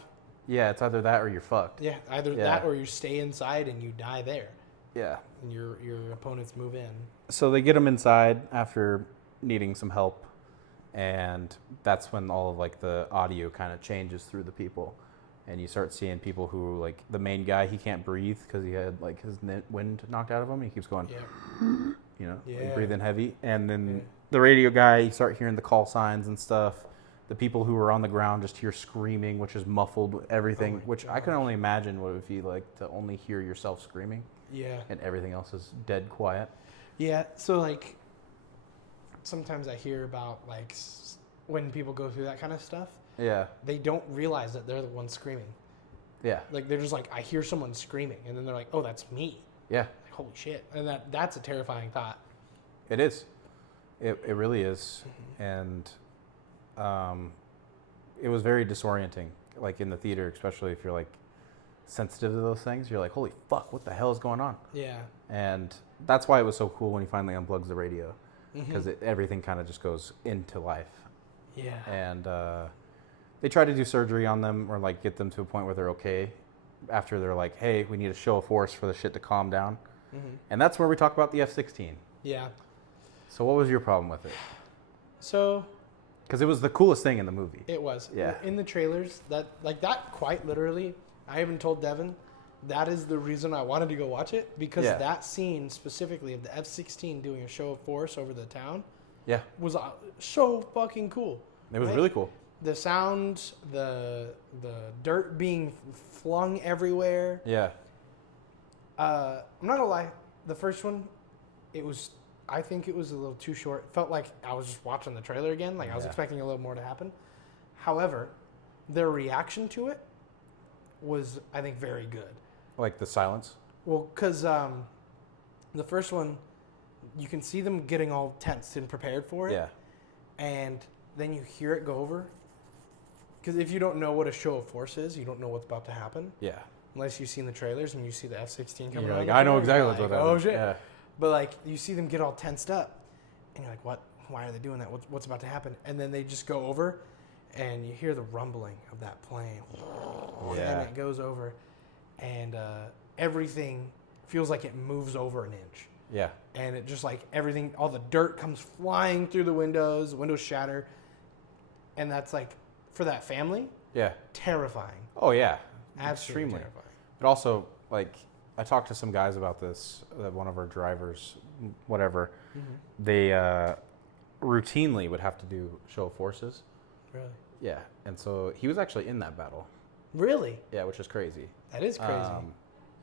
Yeah, it's either that or you're fucked. Yeah, either that or you stay inside and you die there. Yeah. And your opponents move in. So they get him inside after needing some help, and that's when all of like the audio kind of changes through the people, and you start seeing people who, like, the main guy, he can't breathe because he had like his wind knocked out of him. He keeps going, like, breathing heavy, and then the radio guy, you start hearing the call signs and stuff. The people who are on the ground just hear screaming, which is muffled with everything, which I can only imagine what it would be like to only hear yourself screaming. Yeah. And everything else is dead quiet. Yeah. So, like, sometimes I hear about, like, when people go through that kind of stuff, Yeah. they don't realize that they're the ones screaming. Yeah. Like, they're just like, I hear someone screaming, and then they're like, oh, that's me. Yeah. Like, holy shit. And that's a terrifying thought. It is. It really is. And it was very disorienting, like in the theater, especially if you're like sensitive to those things. You're like, holy fuck, what the hell is going on? Yeah. And that's why it was so cool when he finally unplugs the radio, because everything kind of just goes into life. Yeah. And they try to do surgery on them, or like get them to a point where they're okay after they're like, hey, we need a show of force for the shit to calm down. And that's where we talk about the F-16. Yeah. So what was your problem with it? So... Because it was the coolest thing in the movie. It was. Yeah. In the trailers, that quite literally, I even told Devin, that is the reason I wanted to go watch it, because that scene specifically of the F-16 doing a show of force over the town was so fucking cool. It was really cool. The sounds, the dirt being flung everywhere. Yeah. I'm not gonna lie, the first one, I think it was a little too short. It felt like I was just watching the trailer again. Like I was expecting a little more to happen. However, their reaction to it was, I think, very good. Like the silence? Well, because the first one, you can see them getting all tensed and prepared for it. Yeah. And then you hear it go over. Because if you don't know what a show of force is, you don't know what's about to happen. Yeah. unless you've seen the trailers and you see the F-16 coming. You're around like, the I know corner, exactly you're what's like, what happened. oh shit! Yeah. But like you see them get all tensed up, and you're like, what? Why are they doing that? What's about to happen? And then they just go over, and you hear the rumbling of that plane, Yeah. and it goes over, and everything feels like it moves over an inch. Yeah. And it just like everything, all the dirt comes flying through the windows shatter. And that's like, for that family, Yeah. terrifying. Oh yeah. Absolutely Extremely. terrifying. But also, like, I talked to some guys about this. One of our drivers, whatever, they routinely would have to do show of forces. Really? Yeah. And so he was actually in that battle. Really? Yeah, which is crazy. That is crazy.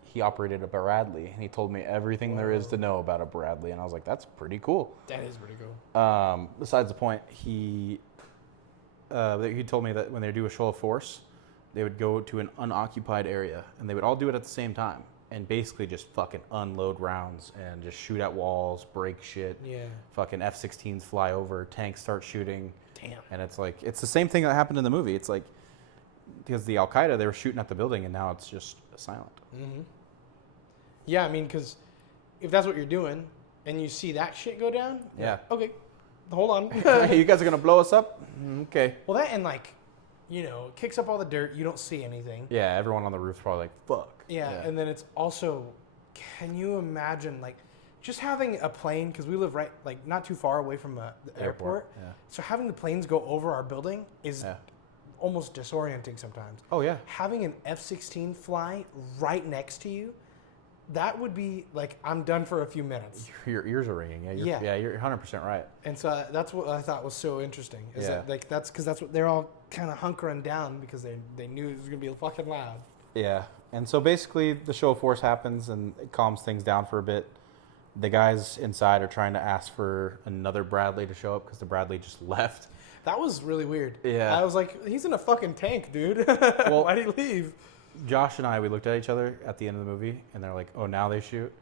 He operated a Bradley, and he told me everything there is to know about a Bradley, and I was like, that's pretty cool. That is pretty cool. Besides the point, he told me that when they do a show of force, they would go to an unoccupied area, and they would all do it at the same time, and basically just fucking unload rounds and just shoot at walls, break shit. Yeah. Fucking F-16s fly over, tanks start shooting. Damn. And it's like, it's the same thing that happened in the movie. It's like, because the Al-Qaeda, they were shooting at the building, and now it's just silent. Mm-hmm. Yeah, I mean, because if that's what you're doing, and you see that shit go down, Yeah. okay, hold on. Hey, you guys are going to blow us up? Okay. Well, that and like, you know, it kicks up all the dirt. You don't see anything. Yeah, everyone on the roof's probably like, fuck. Yeah, and then it's also, can you imagine, like, just having a plane, because we live right, like, not too far away from the airport. Yeah. So having the planes go over our building is Yeah. almost disorienting sometimes. Oh, yeah. Having an F-16 fly right next to you, that would be, like, I'm done for a few minutes. Your ears are ringing. Yeah, you're 100% right. And so that's what I thought was so interesting. Is Yeah. that, like, that's because that's what they're all kind of hunkering down because they knew it was going to be fucking loud. Yeah. And so basically the show of force happens and it calms things down for a bit. The guys inside are trying to ask for another Bradley to show up because the Bradley just left. That was really weird. Yeah. I was like, he's in a fucking tank, dude. Well, why'd he leave? Josh and I, we looked at each other at the end of the movie and they're like, oh, now they shoot?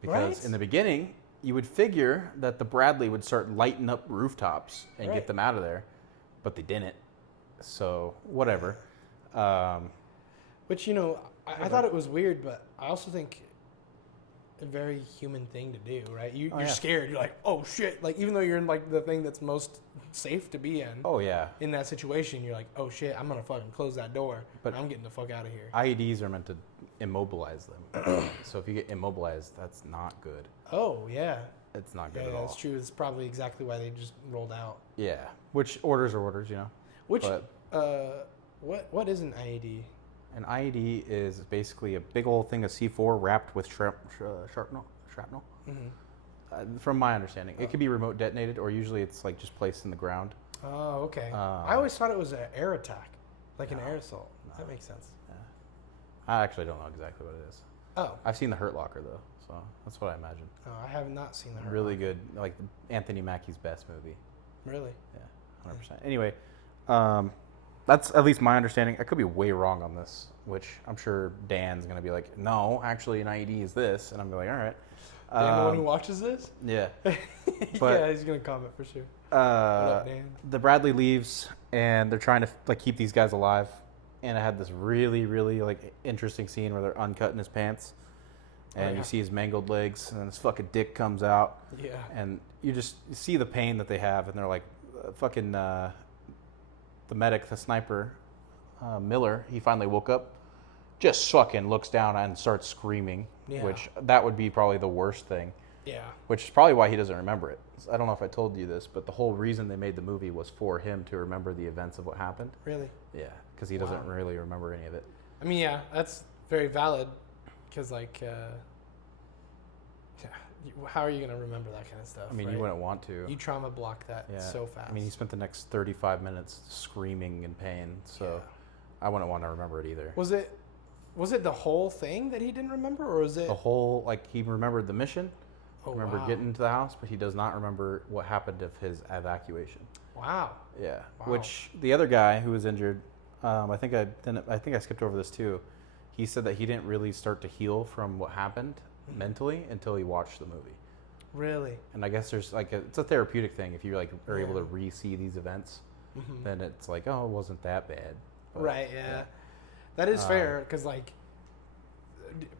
Because Right? in the beginning, you would figure that the Bradley would start lighting up rooftops and Right. get them out of there, but they didn't. So, whatever. Which, you know, I thought it was weird, but I also think a very human thing to do, right? You're yeah. scared. You're like, oh, shit. Like, even though you're in, like, the thing that's most safe to be in. Oh, yeah. In that situation, you're like, oh, shit, I'm going to fucking close that door. But I'm getting the fuck out of here. IEDs are meant to immobilize them. So if you get immobilized, that's not good. Oh, yeah. It's not good Yeah, at all. that's true. It's probably exactly why they just rolled out. Yeah. Which orders are orders, you know. Which, But what is an IED? an IED is basically a big old thing of C4 wrapped with shrapnel. From my understanding, it could be remote detonated, or usually it's like just placed in the ground. Oh, okay. I always thought it was an air attack, like an air assault. That makes sense. I actually don't know exactly what it is. Oh, I've seen The Hurt Locker though, so that's what I imagine. oh, I have not seen that. Really good, like Anthony Mackie's best movie. Really? Yeah, 100%. Anyway, that's at least my understanding. I could be way wrong on this, which I'm sure Dan's gonna be like, no, actually an IED is this, and I'm gonna be like, all right. Dan, the one who watches this? Yeah. Yeah, But- he's gonna comment for sure. What up, Dan? The Bradley leaves, and they're trying to like keep these guys alive. And I had this really, really like interesting scene where they're uncutting his pants, and yeah. you see his mangled legs, and his fucking dick comes out, Yeah. and you just see the pain that they have, and they're like, fucking the medic, the sniper, Miller, he finally woke up, just fucking looks down and starts screaming, Yeah. which that would be probably the worst thing. Yeah. Which is probably why he doesn't remember it. I don't know if I told you this, but the whole reason they made the movie was for him to remember the events of what happened. Really? Yeah, because he doesn't Wow. really remember any of it. I mean, yeah, that's very valid. Because, like, how are you gonna remember that kind of stuff? I mean, right? you wouldn't want to. You trauma block that Yeah. so fast. I mean, he spent the next 35 minutes screaming in pain, so Yeah. I wouldn't want to remember it either. Was it the whole thing that he didn't remember, or was it? The whole, like, he remembered the mission, Oh, remember wow. getting to the house, but he does not remember what happened of his evacuation. Wow. Yeah. Wow. Which the other guy who was injured, I think I skipped over this too. He said that he didn't really start to heal from what happened mentally until he watched the movie. Really? And I guess there's like it's a therapeutic thing. If you like are able to re-see these events, then it's like, oh, it wasn't that bad. But, Right. Yeah. That is fair because, like,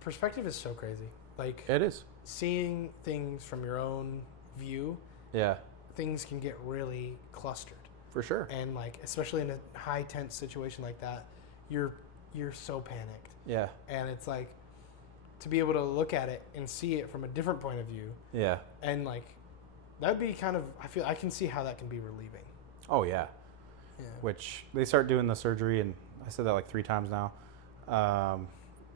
perspective is so crazy. Like It is. seeing things from your own view, Yeah, things can get really clustered. for sure. And like, especially in a high tense situation like that, you're so panicked. Yeah, And it's like to be able to look at it and see it from a different point of view, yeah. and like that'd be kind of, I can see how that can be relieving. Oh yeah. Yeah. Which they start doing the surgery, and I said that like 3 times now.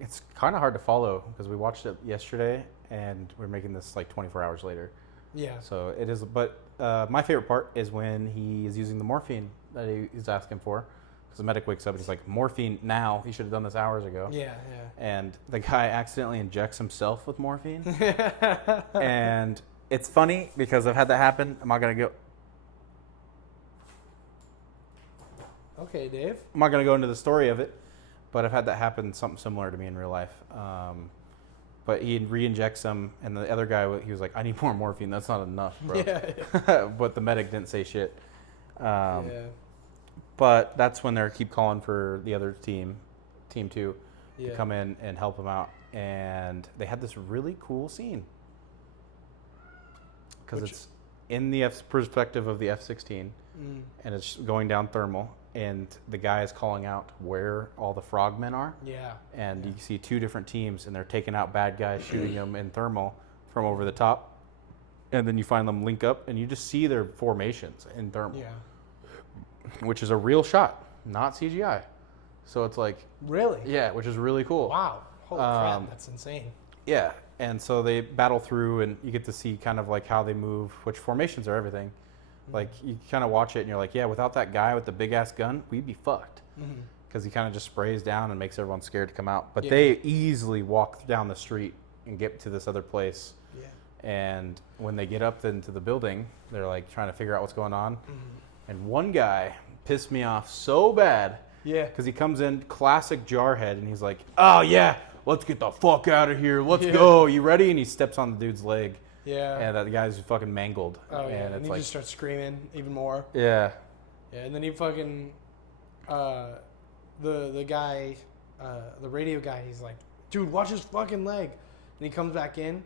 It's kind of hard to follow because we watched it yesterday, and we're making this like 24 hours later. Yeah. So it is, but my favorite part is when he is using the morphine that he's asking for. Because the medic wakes up and he's like, morphine now. He should have done this hours ago. Yeah, And the guy accidentally injects himself with morphine. And it's funny because I've had that happen. I'm not going to go into the story of it, but I've had that happen, something similar to me in real life. But he re-injects him, and the other guy, he was like, I need more morphine. That's not enough, bro. Yeah. But the medic didn't say shit. Yeah. But that's when they keep calling for the other team 2, to Yeah. come in and help him out. And they had this really cool scene. Because it's in the perspective of the F-16, and it's going down thermal, and the guy is calling out where all the frogmen are. Yeah. And you see 2 different teams, and they're taking out bad guys, shooting them in thermal from over the top. And then you find them link up, and you just see their formations in thermal. Yeah. Which is a real shot, not CGI. So it's like, Really? yeah, which is really cool. Wow. Holy crap, that's insane. Yeah, and so they battle through, and you get to see kind of like how they move, which formations are everything. Like, you kind of watch it, and you're like, yeah, without that guy with the big-ass gun, we'd be fucked. Because he kind of just sprays down and makes everyone scared to come out. But they easily walk down the street and get to this other place. Yeah. And when they get up into the building, they're like trying to figure out what's going on. And one guy pissed me off so bad. Yeah. Because he comes in, classic jarhead, and he's like, oh, yeah, let's get the fuck out of here. Let's go. You ready? And he steps on the dude's leg. Yeah. And that guy's fucking mangled. Oh, yeah. And And it's he like, just starts screaming even more. yeah. Yeah, and then he fucking, the guy, the radio guy, he's like, dude, watch his fucking leg. And he comes back in,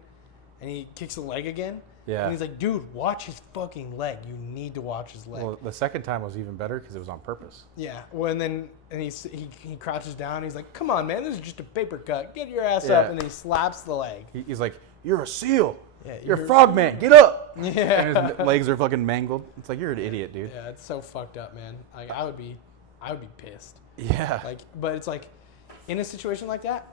and he kicks the leg again. Yeah. And he's like, dude, watch his fucking leg. You need to watch his leg. Well, the second time was even better because it was on purpose. Yeah. Well, and then he crouches down. He's like, come on, man, this is just a paper cut. Get your ass up. And then he slaps the leg. He's like, you're a SEAL. Yeah, You're a frogman. Get up. Yeah. And his legs are fucking mangled. It's like, you're an idiot, dude. Yeah, it's so fucked up, man. Like, I would be pissed. Yeah. Like, but it's like, in a situation like that,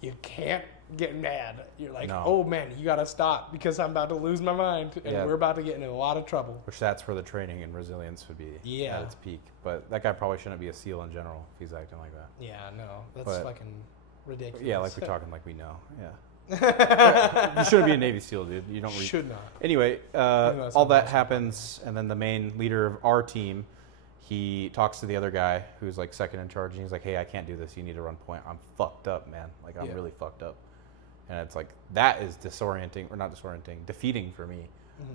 you can't get mad. You're like, No. oh man, you gotta stop because I'm about to lose my mind, and Yeah. we're about to get into a lot of trouble. Which that's where the training and resilience would be Yeah. at its peak. But that guy probably shouldn't be a SEAL in general if he's acting like that. Yeah, no, that's But- fucking ridiculous. Yeah, like we're talking like we know. Yeah. You shouldn't be a Navy SEAL, dude. You don't read. Should not. Anyway, that's all not that awesome. happens, and then the main leader of our team, he talks to the other guy who's like second in charge, and he's like, hey, I can't do this. You need to run point. I'm fucked up, man. Like, I'm Yeah. really fucked up. And it's like, that is disorienting, or not disorienting, defeating for me,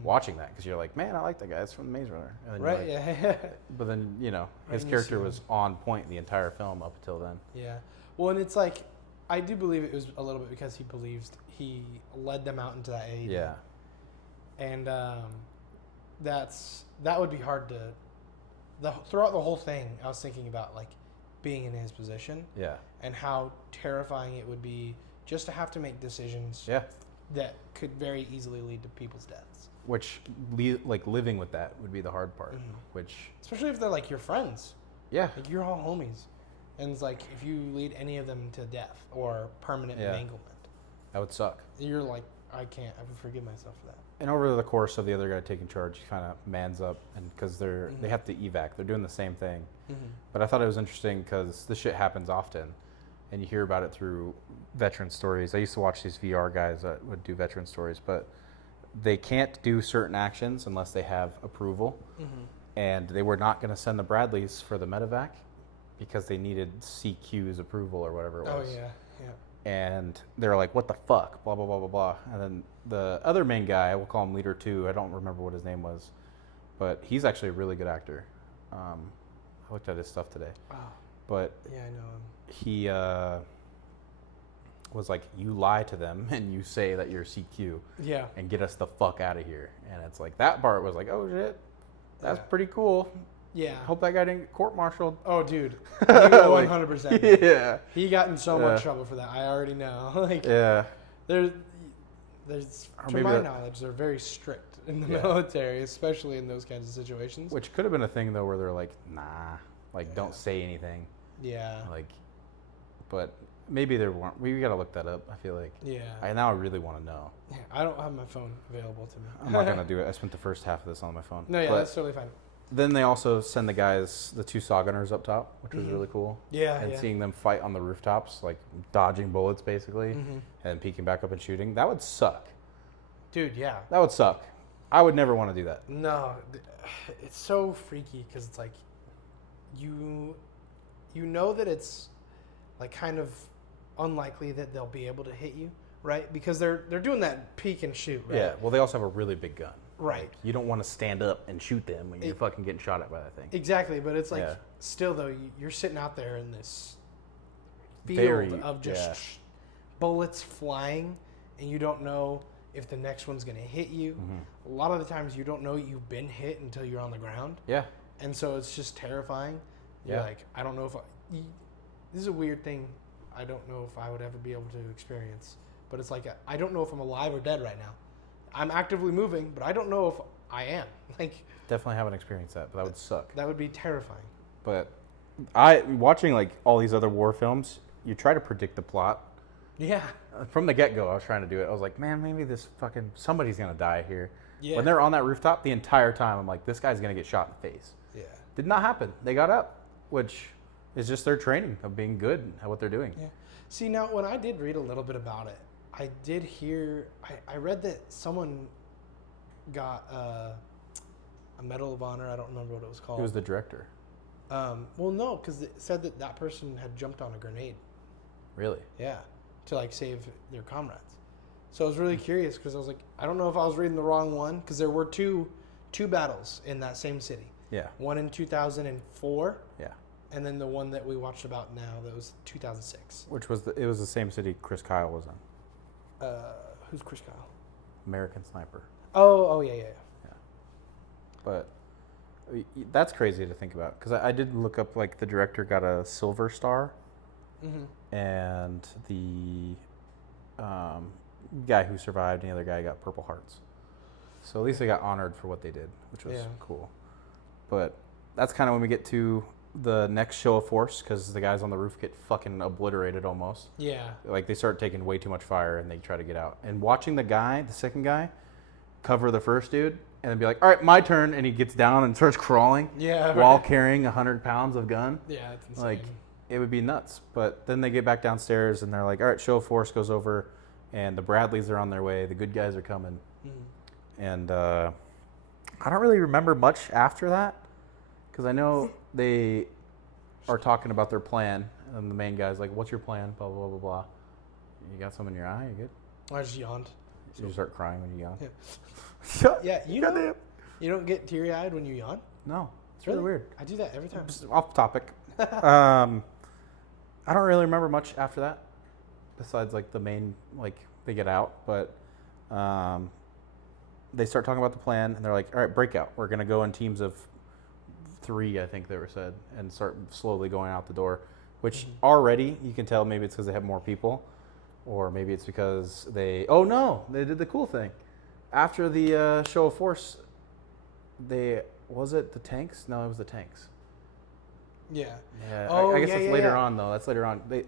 watching that, because you're like, man, I like that guy. It's from the Maze Runner. And then you're Right? like- Yeah. But then, you know, his and you character see him. was on point the entire film up until then. Yeah. Well, and it's like, I do believe it was a little bit because he led them out into that AED. Yeah. And that would be hard to. Throughout the whole thing, I was thinking about like being in his position Yeah. and how terrifying it would be just to have to make decisions Yeah. that could very easily lead to people's deaths. Which, like, living with that would be the hard part. Which, Especially if they're like your friends. yeah. Like you're all homies. And it's like if you lead any of them to death or permanent Yeah. manglement, That would suck. you're like, I would forgive myself for that. And over the course of the other guy taking charge, he kind of mans up, and because they have to evac, they're doing the same thing. But I thought it was interesting because this shit happens often, and you hear about it through veteran stories. I used to watch these VR guys that would do veteran stories, but they can't do certain actions unless they have approval, and they were not going to send the Bradleys for the medevac because they needed CQ's approval or whatever it Oh was. yeah. And they're like, what the fuck, blah, blah, blah, blah, blah. And then the other main guy, we'll call him Leader 2, I don't remember what his name was, but he's actually a really good actor. I looked at his stuff today. Oh, But yeah, I know him. he, was like, you lie to them and you say that you're CQ Yeah. and get us the fuck out of here. And it's like, that part was like, oh shit, that's pretty cool. Yeah. Hope that guy didn't get court-martialed. Oh, dude. He 100%. did. Yeah. He got in so Yeah. much trouble for that. I already know. Like, Yeah. there's Or to maybe my that- knowledge, they're very strict in the Yeah. military, especially in those kinds of situations. Which could have been a thing, though, where they're like, nah, like, don't say anything. Yeah. Like, but maybe there weren't. We got to look that up, I feel like. Yeah. Now I really want to know. Yeah, I don't have my phone available to me. I'm not going to do it. I spent the first half of this on my phone. No, yeah, But that's totally fine. then they also send the guys, the 2 saw gunners up top, which was really cool. Yeah, And yeah. seeing them fight on the rooftops, like dodging bullets basically, Mm-hmm. and peeking back up and shooting. That would suck. Dude, yeah. That would suck. I would never want to do that. No, it's so freaky because it's like you know that it's like kind of unlikely that they'll be able to hit you, right? Because they're doing that peek and shoot, right? Yeah. Well, they also have a really big gun. Right. You don't want to stand up and shoot them when you're fucking getting shot at by that thing. Exactly, but it's like Yeah. still though you're sitting out there in this field Very, of just bullets flying, and you don't know if the next one's gonna hit you. Mm-hmm. A lot of the times you don't know you've been hit until you're on the ground, Yeah. and so it's just terrifying. You're Yeah. like, I don't know if this is a weird thing. I don't know if I would ever be able to experience, but it's like I don't know if I'm alive or dead right now. I'm actively moving, but I don't know if I am. Like, Definitely haven't experienced that, but that would suck. that would be terrifying. But watching like all these other war films, you try to predict the plot. Yeah. From the get-go, I was trying to do it. I was like, man, maybe this fucking somebody's gonna die here. Yeah. When they're on that rooftop, the entire time, I'm like, this guy's gonna get shot in the face. Yeah. Did not happen. They got up, which is just their training of being good at what they're doing. Yeah. See, now when I did read a little bit about it, I did hear, I read that someone got a Medal of Honor. I don't remember what it was called. He was the director. Well, no, because it said that that person had jumped on a grenade. Really? Yeah. To like save their comrades. So I was really curious because I was like, I don't know if I was reading the wrong one because there were two battles in that same city. Yeah. One in 2004. Yeah. And then the one that we watched about now that was 2006. Which was it was the same city Chris Kyle was in. Who's Chris Kyle? American Sniper. Oh, yeah. But that's crazy to think about because I did look up like the director got a Silver Star, and the guy who survived and the other guy got Purple Hearts. So at least they got honored for what they did, which was cool. But that's kind of when we get to the next show of force because the guys on the roof get fucking obliterated almost. Yeah. Like they start taking way too much fire and they try to get out. And watching the second guy, cover the first dude and then be like, all right, my turn. And he gets down and starts crawling while carrying 100 pounds of gun. Yeah, it's insane. Like, it would be nuts. But then they get back downstairs and they're like, all right, show of force goes over and the Bradleys are on their way. The good guys are coming. And I don't really remember much after that because I know they are talking about their plan. And the main guy's like, what's your plan? Blah, blah, blah, blah. You got some in your eye? You good? I just yawned. You start crying when you yawn? Yeah, you don't get teary-eyed when you yawn? No. It's really weird. I do that every time. Just off topic. I don't really remember much after that, besides like the main, like they get out, but they start talking about the plan, and they're like, all right, breakout. We're going to go in teams of 3, I think they were said, and start slowly going out the door, which already you can tell maybe it's because they have more people, or maybe it's because they did the cool thing. After the show of force, was it the tanks? No, it was the tanks. Yeah. Yeah, Oh, I guess yeah, that's yeah, later yeah. on, though. That's later on. They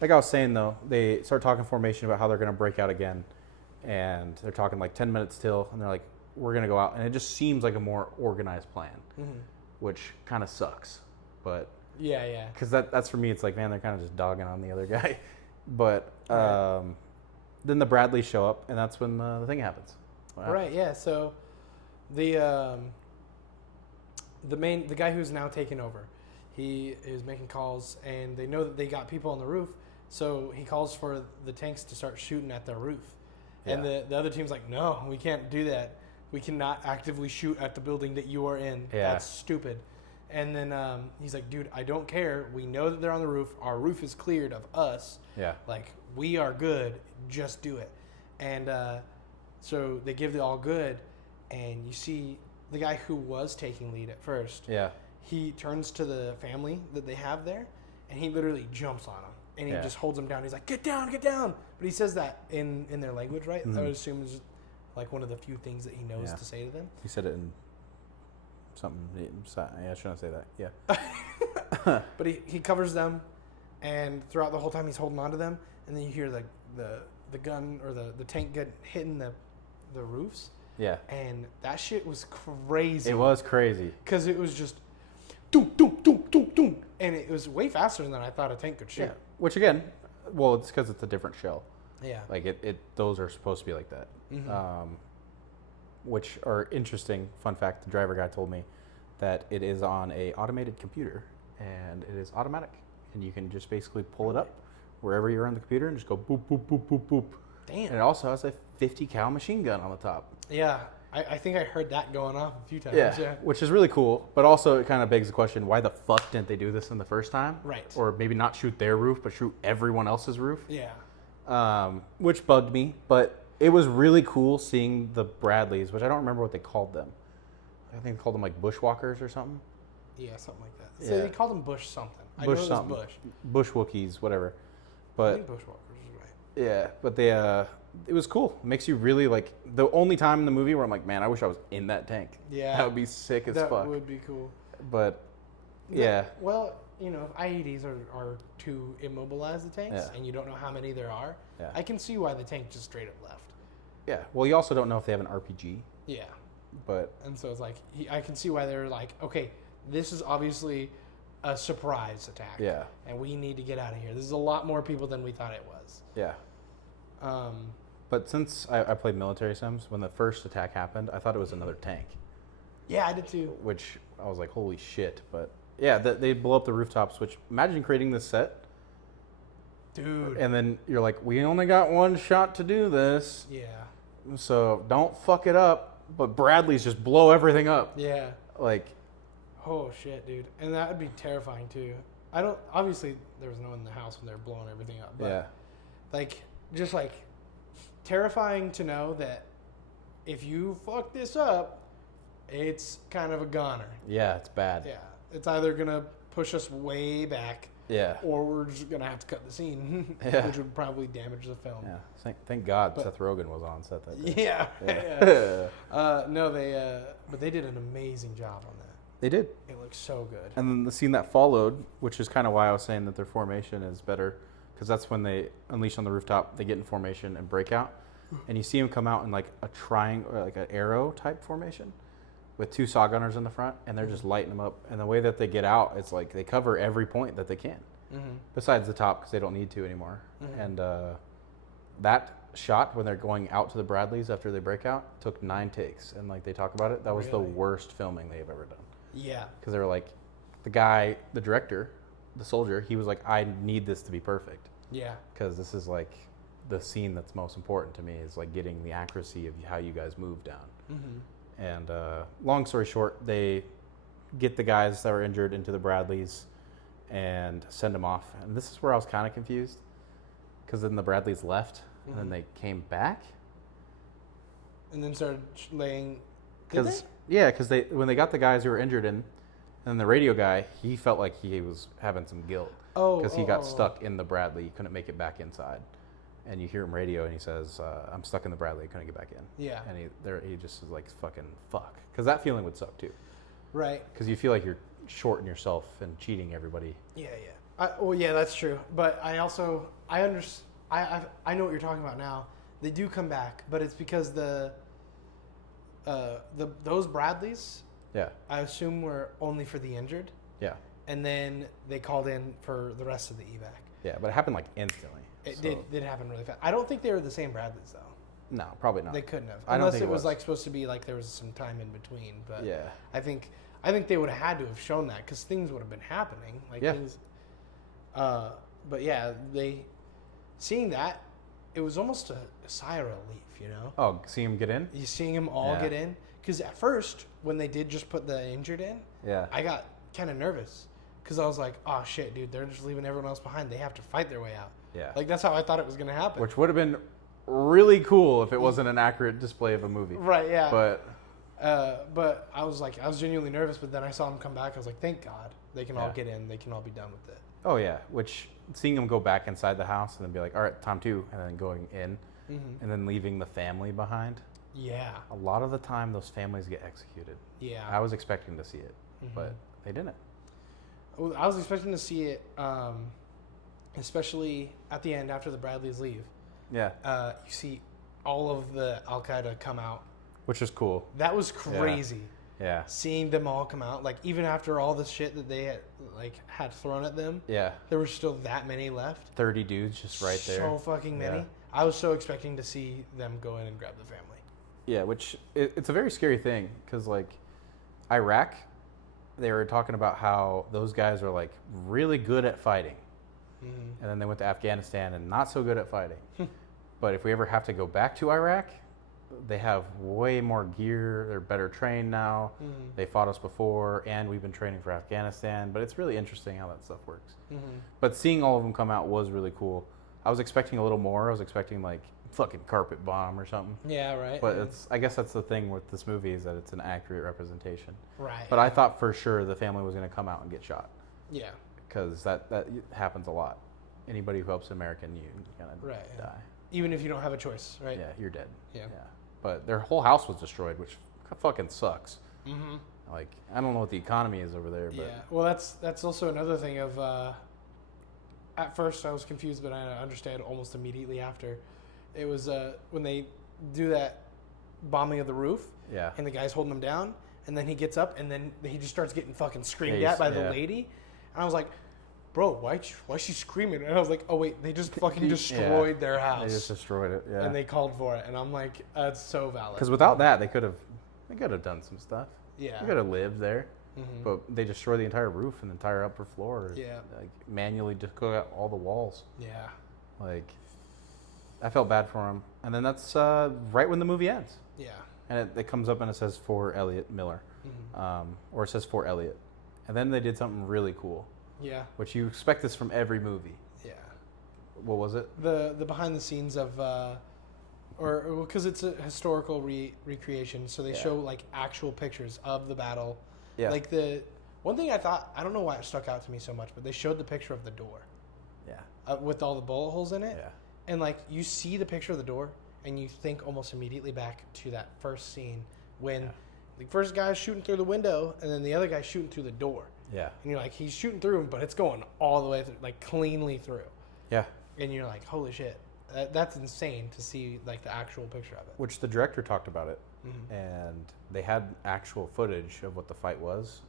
like I was saying, though, they start talking formation about how they're going to break out again. And they're talking like 10 minutes till, and they're like, we're going to go out. And it just seems like a more organized plan, which kind of sucks. But Yeah. because that's for me, it's like, man, they're kind of just dogging on the other guy. But then the Bradleys show up, and that's when the thing happens. Right, yeah. So the guy who's now taken over, he is making calls, and they know that they got people on the roof, so he calls for the tanks to start shooting at their roof. And the other team's like, no, we can't do that. We cannot actively shoot at the building that you are in. Yeah. That's stupid. And then he's like, dude, I don't care. We know that they're on the roof. Our roof is cleared of us. Yeah. Like, we are good. Just do it. And so they give the all good, and you see the guy who was taking lead at first. Yeah. He turns to the family that they have there, and he literally jumps on them. And he just holds them down. He's like, get down, get down. But he says that in their language, right? I would assume it's like one of the few things that he knows to say to them. He said it in something. Yeah, I shouldn't say that. Yeah. But he covers them, and throughout the whole time he's holding on to them. And then you hear the gun or the tank get hitting the roofs. Yeah. And that shit was crazy. It was crazy. Because it was just doom, doom, doom, doom, doom. And it was way faster than I thought a tank could shoot. Yeah. Which again, well, it's because it's a different shell. Yeah. Like those are supposed to be like that. Which are interesting. Fun fact: the driver guy told me that it is on a automated computer and it is automatic, and you can just basically pull it up wherever you're on the computer and just go boop boop boop boop boop. Damn. And it also has a 50 cal machine gun on the top. Yeah. I think I heard that going off a few times. Yeah, which is really cool. But also it kind of begs the question, why the fuck didn't they do this in the first time? Right. Or maybe not shoot their roof, but shoot everyone else's roof? Yeah. Which bugged me. But it was really cool seeing the Bradleys, which I don't remember what they called them. I think they called them like bushwalkers or something. Yeah, something like that. So Yeah. they called them Bush something. I Bush know it was something. Bush. Bush Wookiees, whatever. I But think Bushwalkers is right. yeah, but they it was cool. It makes you really like the only time in the movie where I'm like, man, I wish I was in that tank. Yeah. That would be sick as That fuck. would be cool. But yeah. Well, you know, if IEDs are to immobilize the tanks, Yeah. and you don't know how many there are, Yeah. I can see why the tank just straight up left. Yeah. Well, you also don't know if they have an RPG, Yeah. but And so it's like, I can see why they're like, okay, this is obviously a surprise attack. Yeah. And we need to get out of here. This is a lot more people than we thought it was. yeah. But since I played military sims, when the first attack happened, I thought it was another tank, Yeah, I did too. which I was like, holy shit. But yeah, they blow up the rooftops, which imagine creating this set, Dude. and then you're like, we only got one shot to do this, Yeah. so don't fuck it up. But Bradley's just blow everything up. Yeah. Like, Oh, shit, dude. And that would be terrifying too. Obviously, there was no one in the house when they were blowing everything up. But yeah. like, just like terrifying to know that if you fuck this up, it's kind of a goner. Yeah, it's bad. Yeah, it's either gonna push us way back, Yeah. or we're just gonna have to cut the scene, Yeah. which would probably damage the film. Yeah. Thank God Seth Rogen was on set that day. Yeah. Yeah. No, but they did an amazing job on that. They did. It looks so good. And then the scene that followed, which is kind of why I was saying that their formation is better, because that's when they unleash on the rooftop, they get in formation and break out. And you see them come out in like a triangle, or like an arrow type formation with two saw gunners in the front, and they're just lighting them up. And the way that they get out, it's like they cover every point that they can, besides the top, because they don't need to anymore. And that shot when they're going out to the Bradleys after they break out took 9 takes. And like they talk about it, that was the Really? worst filming they've ever done. Yeah. Because they were like, the director, the soldier, he was like, I need this to be perfect. Yeah. Because this is like the scene that's most important to me, is like getting the accuracy of how you guys move down. And long story short, they get the guys that were injured into the Bradleys and send them off. And this is where I was kind of confused, because then the Bradleys left and then they came back. And then started laying. Because they when they got the guys who were injured in, and the radio guy, he felt like he was having some guilt because he got stuck in the Bradley, he couldn't make it back inside. And you hear him radio, and he says, "I'm stuck in the Bradley, I couldn't get back in." Yeah. And he just is like, "Fucking fuck," because that feeling would suck too. Right. Because you feel like you're shorting yourself and cheating everybody. Yeah, yeah. Well, yeah, that's true. But I also I know what you're talking about now. They do come back, but it's because those Bradleys, Yeah. I assume, were only for the injured, Yeah. and then they called in for the rest of the evac. Yeah, but it happened like instantly. It so- did happen really fast. I don't think they were the same Bradleys though. No, probably not. They couldn't have, I don't unless think it it was was. like supposed to be like there was some time in between. But Yeah. I think they would have had to have shown that, because things would have been happening. Like Yeah. things. But yeah, seeing that, it was almost a sigh of relief, you know. Oh, see him get in? You seeing them all Yeah. get in, because at first when they did just put the injured in, Yeah. I got kind of nervous because I was like, oh shit, dude, they're just leaving everyone else behind. They have to fight their way out. Yeah. Like that's how I thought it was gonna happen. Which would have been really cool if it wasn't an accurate display of a movie. Right. Yeah. But I was genuinely nervous. But then I saw them come back. I was like, thank God they can all Yeah. get in. They can all be done with it. oh yeah, which seeing them go back inside the house and then be like, all right, time to, and then going in, and then leaving the family behind. Yeah. A lot of the time, those families get executed. Yeah. I was expecting to see it, but they didn't. Well, I was expecting to see it, especially at the end after the Bradleys leave. Yeah, You see all of the Al Qaeda come out. which was cool. That was crazy. Yeah, Seeing them all come out, like even after all the shit that they had thrown at them, yeah. there were still that many left. 30 dudes just right there. So fucking many. Yeah. I was so expecting to see them go in and grab the family. Yeah, which it's a very scary thing because like Iraq, they were talking about how those guys are like really good at fighting, and then they went to Afghanistan and not so good at fighting. But if we ever have to go back to Iraq, they have way more gear. They're better trained now. They fought us before, and we've been training for Afghanistan. But it's really interesting how that stuff works. But seeing all of them come out was really cool. I was expecting a little more. I was expecting like fucking carpet bomb or something. Yeah, right. But I guess that's the thing with this movie is that it's an accurate representation. Right. But I thought for sure the family was going to come out and get shot Yeah. because that happens a lot. Anybody who helps an American, you're going Right. to die. Even if you don't have a choice, right? Yeah, you're dead. Yeah. But their whole house was destroyed, which fucking sucks. Like, I don't know what the economy is over there, but Yeah. Well, that's also another thing of. At first, I was confused, but I understand almost immediately after. It was when they do that bombing of the roof, yeah. and the guy's holding him down, and then he gets up, and then he just starts getting fucking screamed Yeah, at by the yeah. lady. And I was like, bro, why's she screaming? And I was like, oh wait, they just fucking destroyed their house. They just destroyed it, yeah. And they called for it, and I'm like, that's so valid. Because without that, they could have done some stuff. Yeah. They could have lived there. But they destroyed the entire roof and the entire upper floor. Yeah. Like, manually just took out all the walls. Yeah. Like, I felt bad for him. And then that's right when the movie ends. Yeah. And it comes up and it says for Elliot Miller. Or it says for Elliot. And then they did something really cool. Yeah. Which you expect this from every movie. Yeah. What was it? The behind the scenes of, because it's a historical recreation, so they show like actual pictures of the battle. Yeah. Like the one thing I don't know why it stuck out to me so much, but they showed the picture of the door. Yeah. With all the bullet holes in it. Yeah. And like you see the picture of the door, and you think almost immediately back to that first scene when the first guy's shooting through the window, and then the other guy's shooting through the door. Yeah. And you're like, he's shooting through him, but it's going all the way through, like cleanly through. Yeah. And you're like, holy shit, that's insane to see like the actual picture of it. Which the director talked about it. And they had actual footage of what the fight was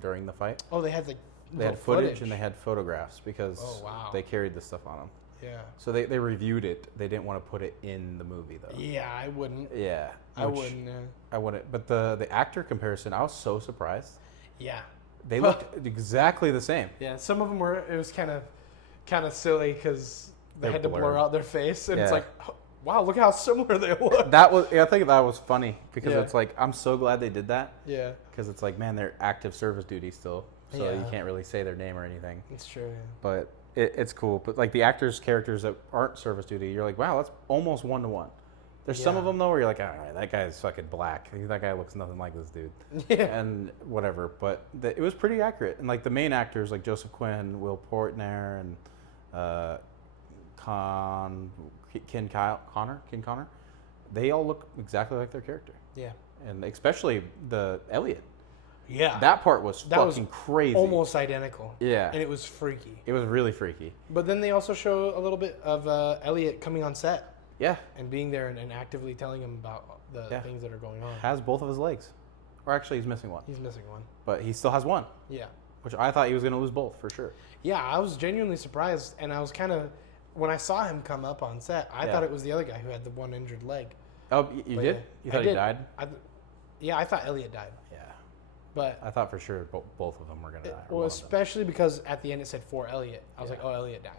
during the fight. Oh, they had They had footage and they had photographs because they carried this stuff on them. Yeah. So they reviewed it. They didn't want to put it in the movie though. Yeah, I wouldn't. Yeah. I wouldn't. I wouldn't. But the actor comparison, I was so surprised. Yeah. They looked exactly the same. Yeah. Some of them were. It was kind of silly because they They're had to blur blurred. out their face, and it's Yeah. like, oh, wow, look how similar they look. I think that was funny because Yeah. it's like I'm so glad they did that Yeah. because it's like man, they're active service duty still, so you Yeah. can't really say their name or anything. It's true. Yeah. But it's cool. But like the actors' characters that aren't service duty, you're like, wow, that's almost 1-to-1. There's some of Yeah. them though where you're like, all right, that guy's fucking black. That guy looks nothing like this dude. Yeah. And whatever. But it was pretty accurate. And like the main actors, like Joseph Quinn, Will Portner, and Ken Connor, they all look exactly like their character. Yeah. And especially the Elliot. Yeah. That part was That was fucking crazy. almost identical. Yeah. And it was freaky. It was really freaky. But then they also show a little bit of Elliot coming on set Yeah. and being there and actively telling him about the Yeah. things that are going on. Has both of his legs. Or actually, he's missing one. He's missing one. But he still has one, Yeah. which I thought he was going to lose both for sure. Yeah, I was genuinely surprised, and I was kind of, when I saw him come up on set, I thought it was the other guy who had the one injured leg. Oh, you But did? yeah, You I thought he did. died? Yeah, I thought Elliot died, Yeah. but I thought for sure both of them were going to die. or well, one of them. especially because at the end it said for Elliot. I was like, oh, Elliot died.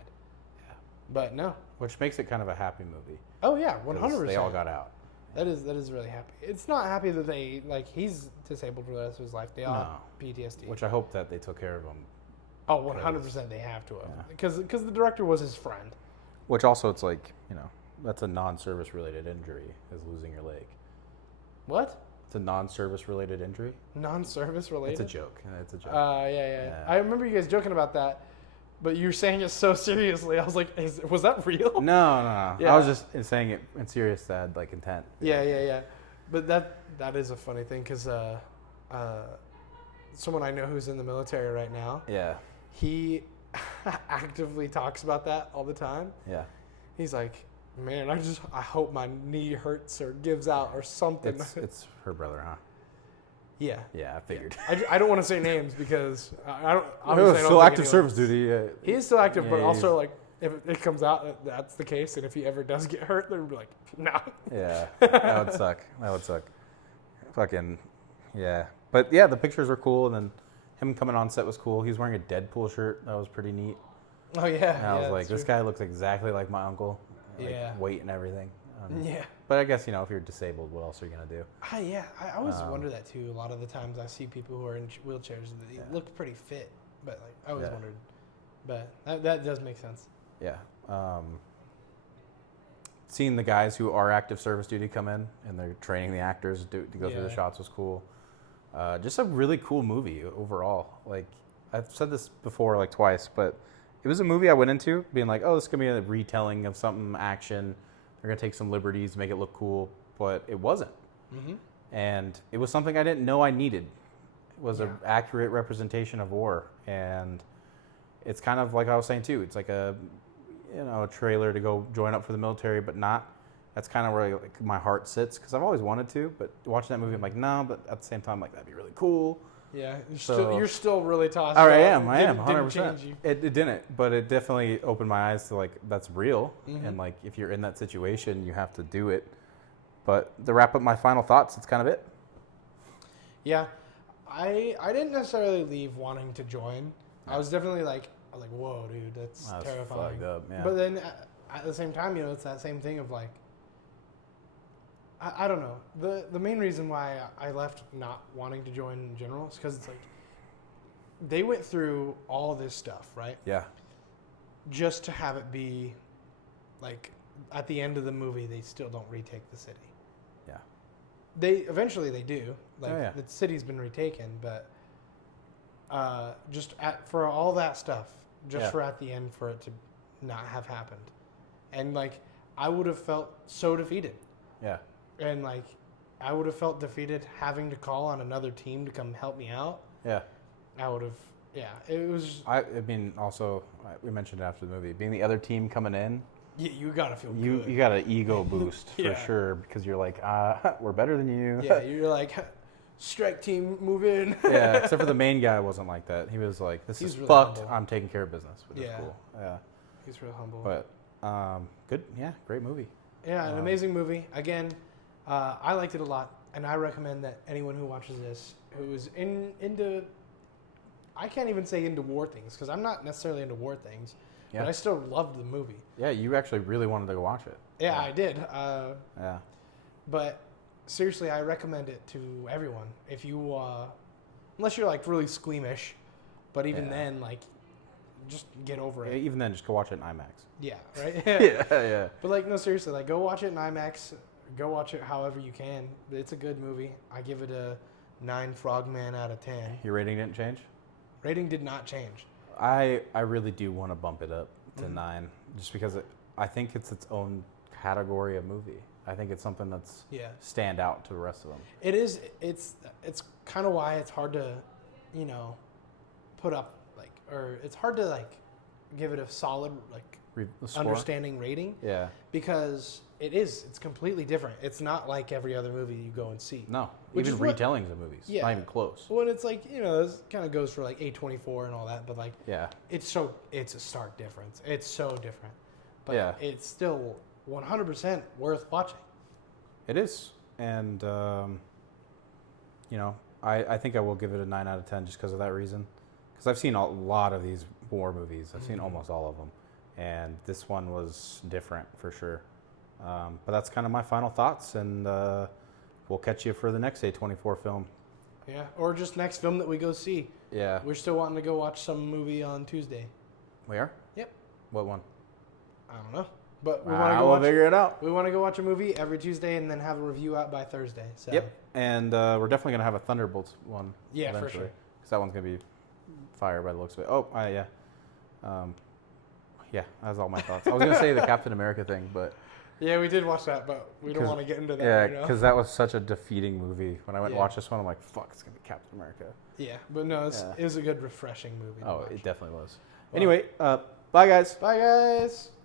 Yeah. But no. Which makes it kind of a happy movie. Oh yeah, 'cause 100%. They all got out. That is really happy. It's not happy that they like he's disabled for the rest of his life. They all have PTSD. Which I hope that they took care of him. Oh, 100% they have to have. Because the director was his friend. Which also, it's like, you know, that's a non-service related injury, is losing your leg. What? It's a non-service related injury. Non-service related? It's a joke. It's a joke. Yeah. I remember you guys joking about that, but you're saying it so seriously. I was like, was that real? No. Yeah. I was just saying it in serious, sad, like, intent. Yeah. But that is a funny thing, because someone I know who's in the military right now, Yeah. he actively talks about that all the time. Yeah. He's like, man, I hope my knee hurts or gives out or something. It's her brother, huh? Yeah. Yeah, I figured. I don't want to say names because I don't. Oh, Obviously, I don't still think active anyone's- service duty. He is still active, but Yeah, also like if it comes out that that's the case, and if he ever does get hurt, they'll be like, no. Yeah, that would suck. Fucking, yeah. But yeah, the pictures are cool, and then him coming on set was cool. He was wearing a Deadpool shirt. That was pretty neat. Oh yeah. And I was like, this guy looks exactly like my uncle. Like, Yeah. weight and everything. Yeah. But I guess, you know, if you're disabled, what else are you going to do? I always wonder that too. A lot of the times I see people who are in wheelchairs and they look pretty fit, but like I always wondered. But that does make sense. Yeah. Seeing the guys who are active service duty come in and they're training the actors to go through the shots was cool. Just a really cool movie overall. Like, I've said this before like twice, but it was a movie I went into being like, oh, this is going to be a retelling of something action. They're going to take some liberties, make it look cool, but it wasn't. Mm-hmm. And it was something I didn't know I needed. It was an accurate representation of war. And it's kind of like I was saying too, it's like a trailer to go join up for the military, but not. That's kind of where like my heart sits, because I've always wanted to, but watching that movie, I'm like, no, but at the same time, I'm like, that'd be really cool. Yeah, you're still really tossed. I am, 100%. Didn't change you. It didn't, but it definitely opened my eyes to like, that's real. Mm-hmm. And like, if you're in that situation, you have to do it. But to wrap up my final thoughts, it's kind of it. Yeah, I didn't necessarily leave wanting to join. I was definitely like, whoa, dude, that's terrifying. Fucked up, yeah. But then at the same time, it's that same thing of like, I don't know. The main reason why I left not wanting to join in general is because it's like, they went through all this stuff, right? Yeah. Just to have it be like, at the end of the movie, they still don't retake the city. Yeah. Eventually they do. Like, the city's been retaken, but for all that stuff, for at the end for it to not have happened. And like, I would have felt so defeated. Yeah. And like, I would have felt defeated having to call on another team to come help me out. Yeah. I would have, it was. I mean, also, we mentioned it after the movie, being the other team coming in. Yeah, you gotta feel good. You got an ego boost for sure, because you're like, we're better than you. Yeah, you're like, strike team, move in. Yeah, except for the main guy wasn't like that. He was like, this is really fucked. Humble. I'm taking care of business, which is cool. Yeah. He's real humble. But, good. Yeah, great movie. Yeah, an amazing movie. Again, I liked it a lot, and I recommend that anyone who watches this, who is into, I can't even say into war things, because I'm not necessarily into war things, but I still loved the movie. Yeah, you actually really wanted to go watch it. Yeah, I did. Yeah. But seriously, I recommend it to everyone. If you, unless you're like really squeamish, but even then, like, just get over it. Yeah, even then, just go watch it in IMAX. Yeah, right? Yeah. But like, no, seriously, like, go watch it in IMAX. Go watch it however you can. It's a good movie. I give it a 9 Frogman out of 10. Your rating didn't change? Rating did not change. I really do want to bump it up to 9, just because I think it's its own category of movie. I think it's something that's stand out to the rest of them. It is. It's kind of why it's hard to, put up it's hard to like give it a solid understanding rating. Yeah. Because it's completely different. It's not like every other movie you go and see. No. Even retellings of movies. Yeah. Not even close. Well, it's like, this kind of goes for like A24 and all that, but like, it's a stark difference. It's so different. But it's still 100% worth watching. It is. And, I think I will give it a 9 out of 10 just because of that reason. Because I've seen a lot of these war movies. I've seen almost all of them. And this one was different for sure. But that's kind of my final thoughts, and we'll catch you for the next A24 film. Yeah, or just next film that we go see. Yeah. We're still wanting to go watch some movie on Tuesday. We are? Yep. What one? I don't know, but we want to go We'll watch. figure it out. We want to go watch a movie every Tuesday and then have a review out by Thursday. So. Yep. And we're definitely going to have a Thunderbolts one. Yeah, for eventually, sure. because that one's going to be fire by the looks of it. Oh, yeah. Yeah, that's all my thoughts. I was going to say the Captain America thing, but... Yeah, we did watch that, but we don't want to get into that. Yeah, right now. because that was such a defeating movie. When I went and Yeah. watched this one, I'm like, fuck, it's going to be Captain America. Yeah, but no, it was a good, refreshing movie. To Oh, watch. it definitely was. Anyway, bye, guys. Bye, guys.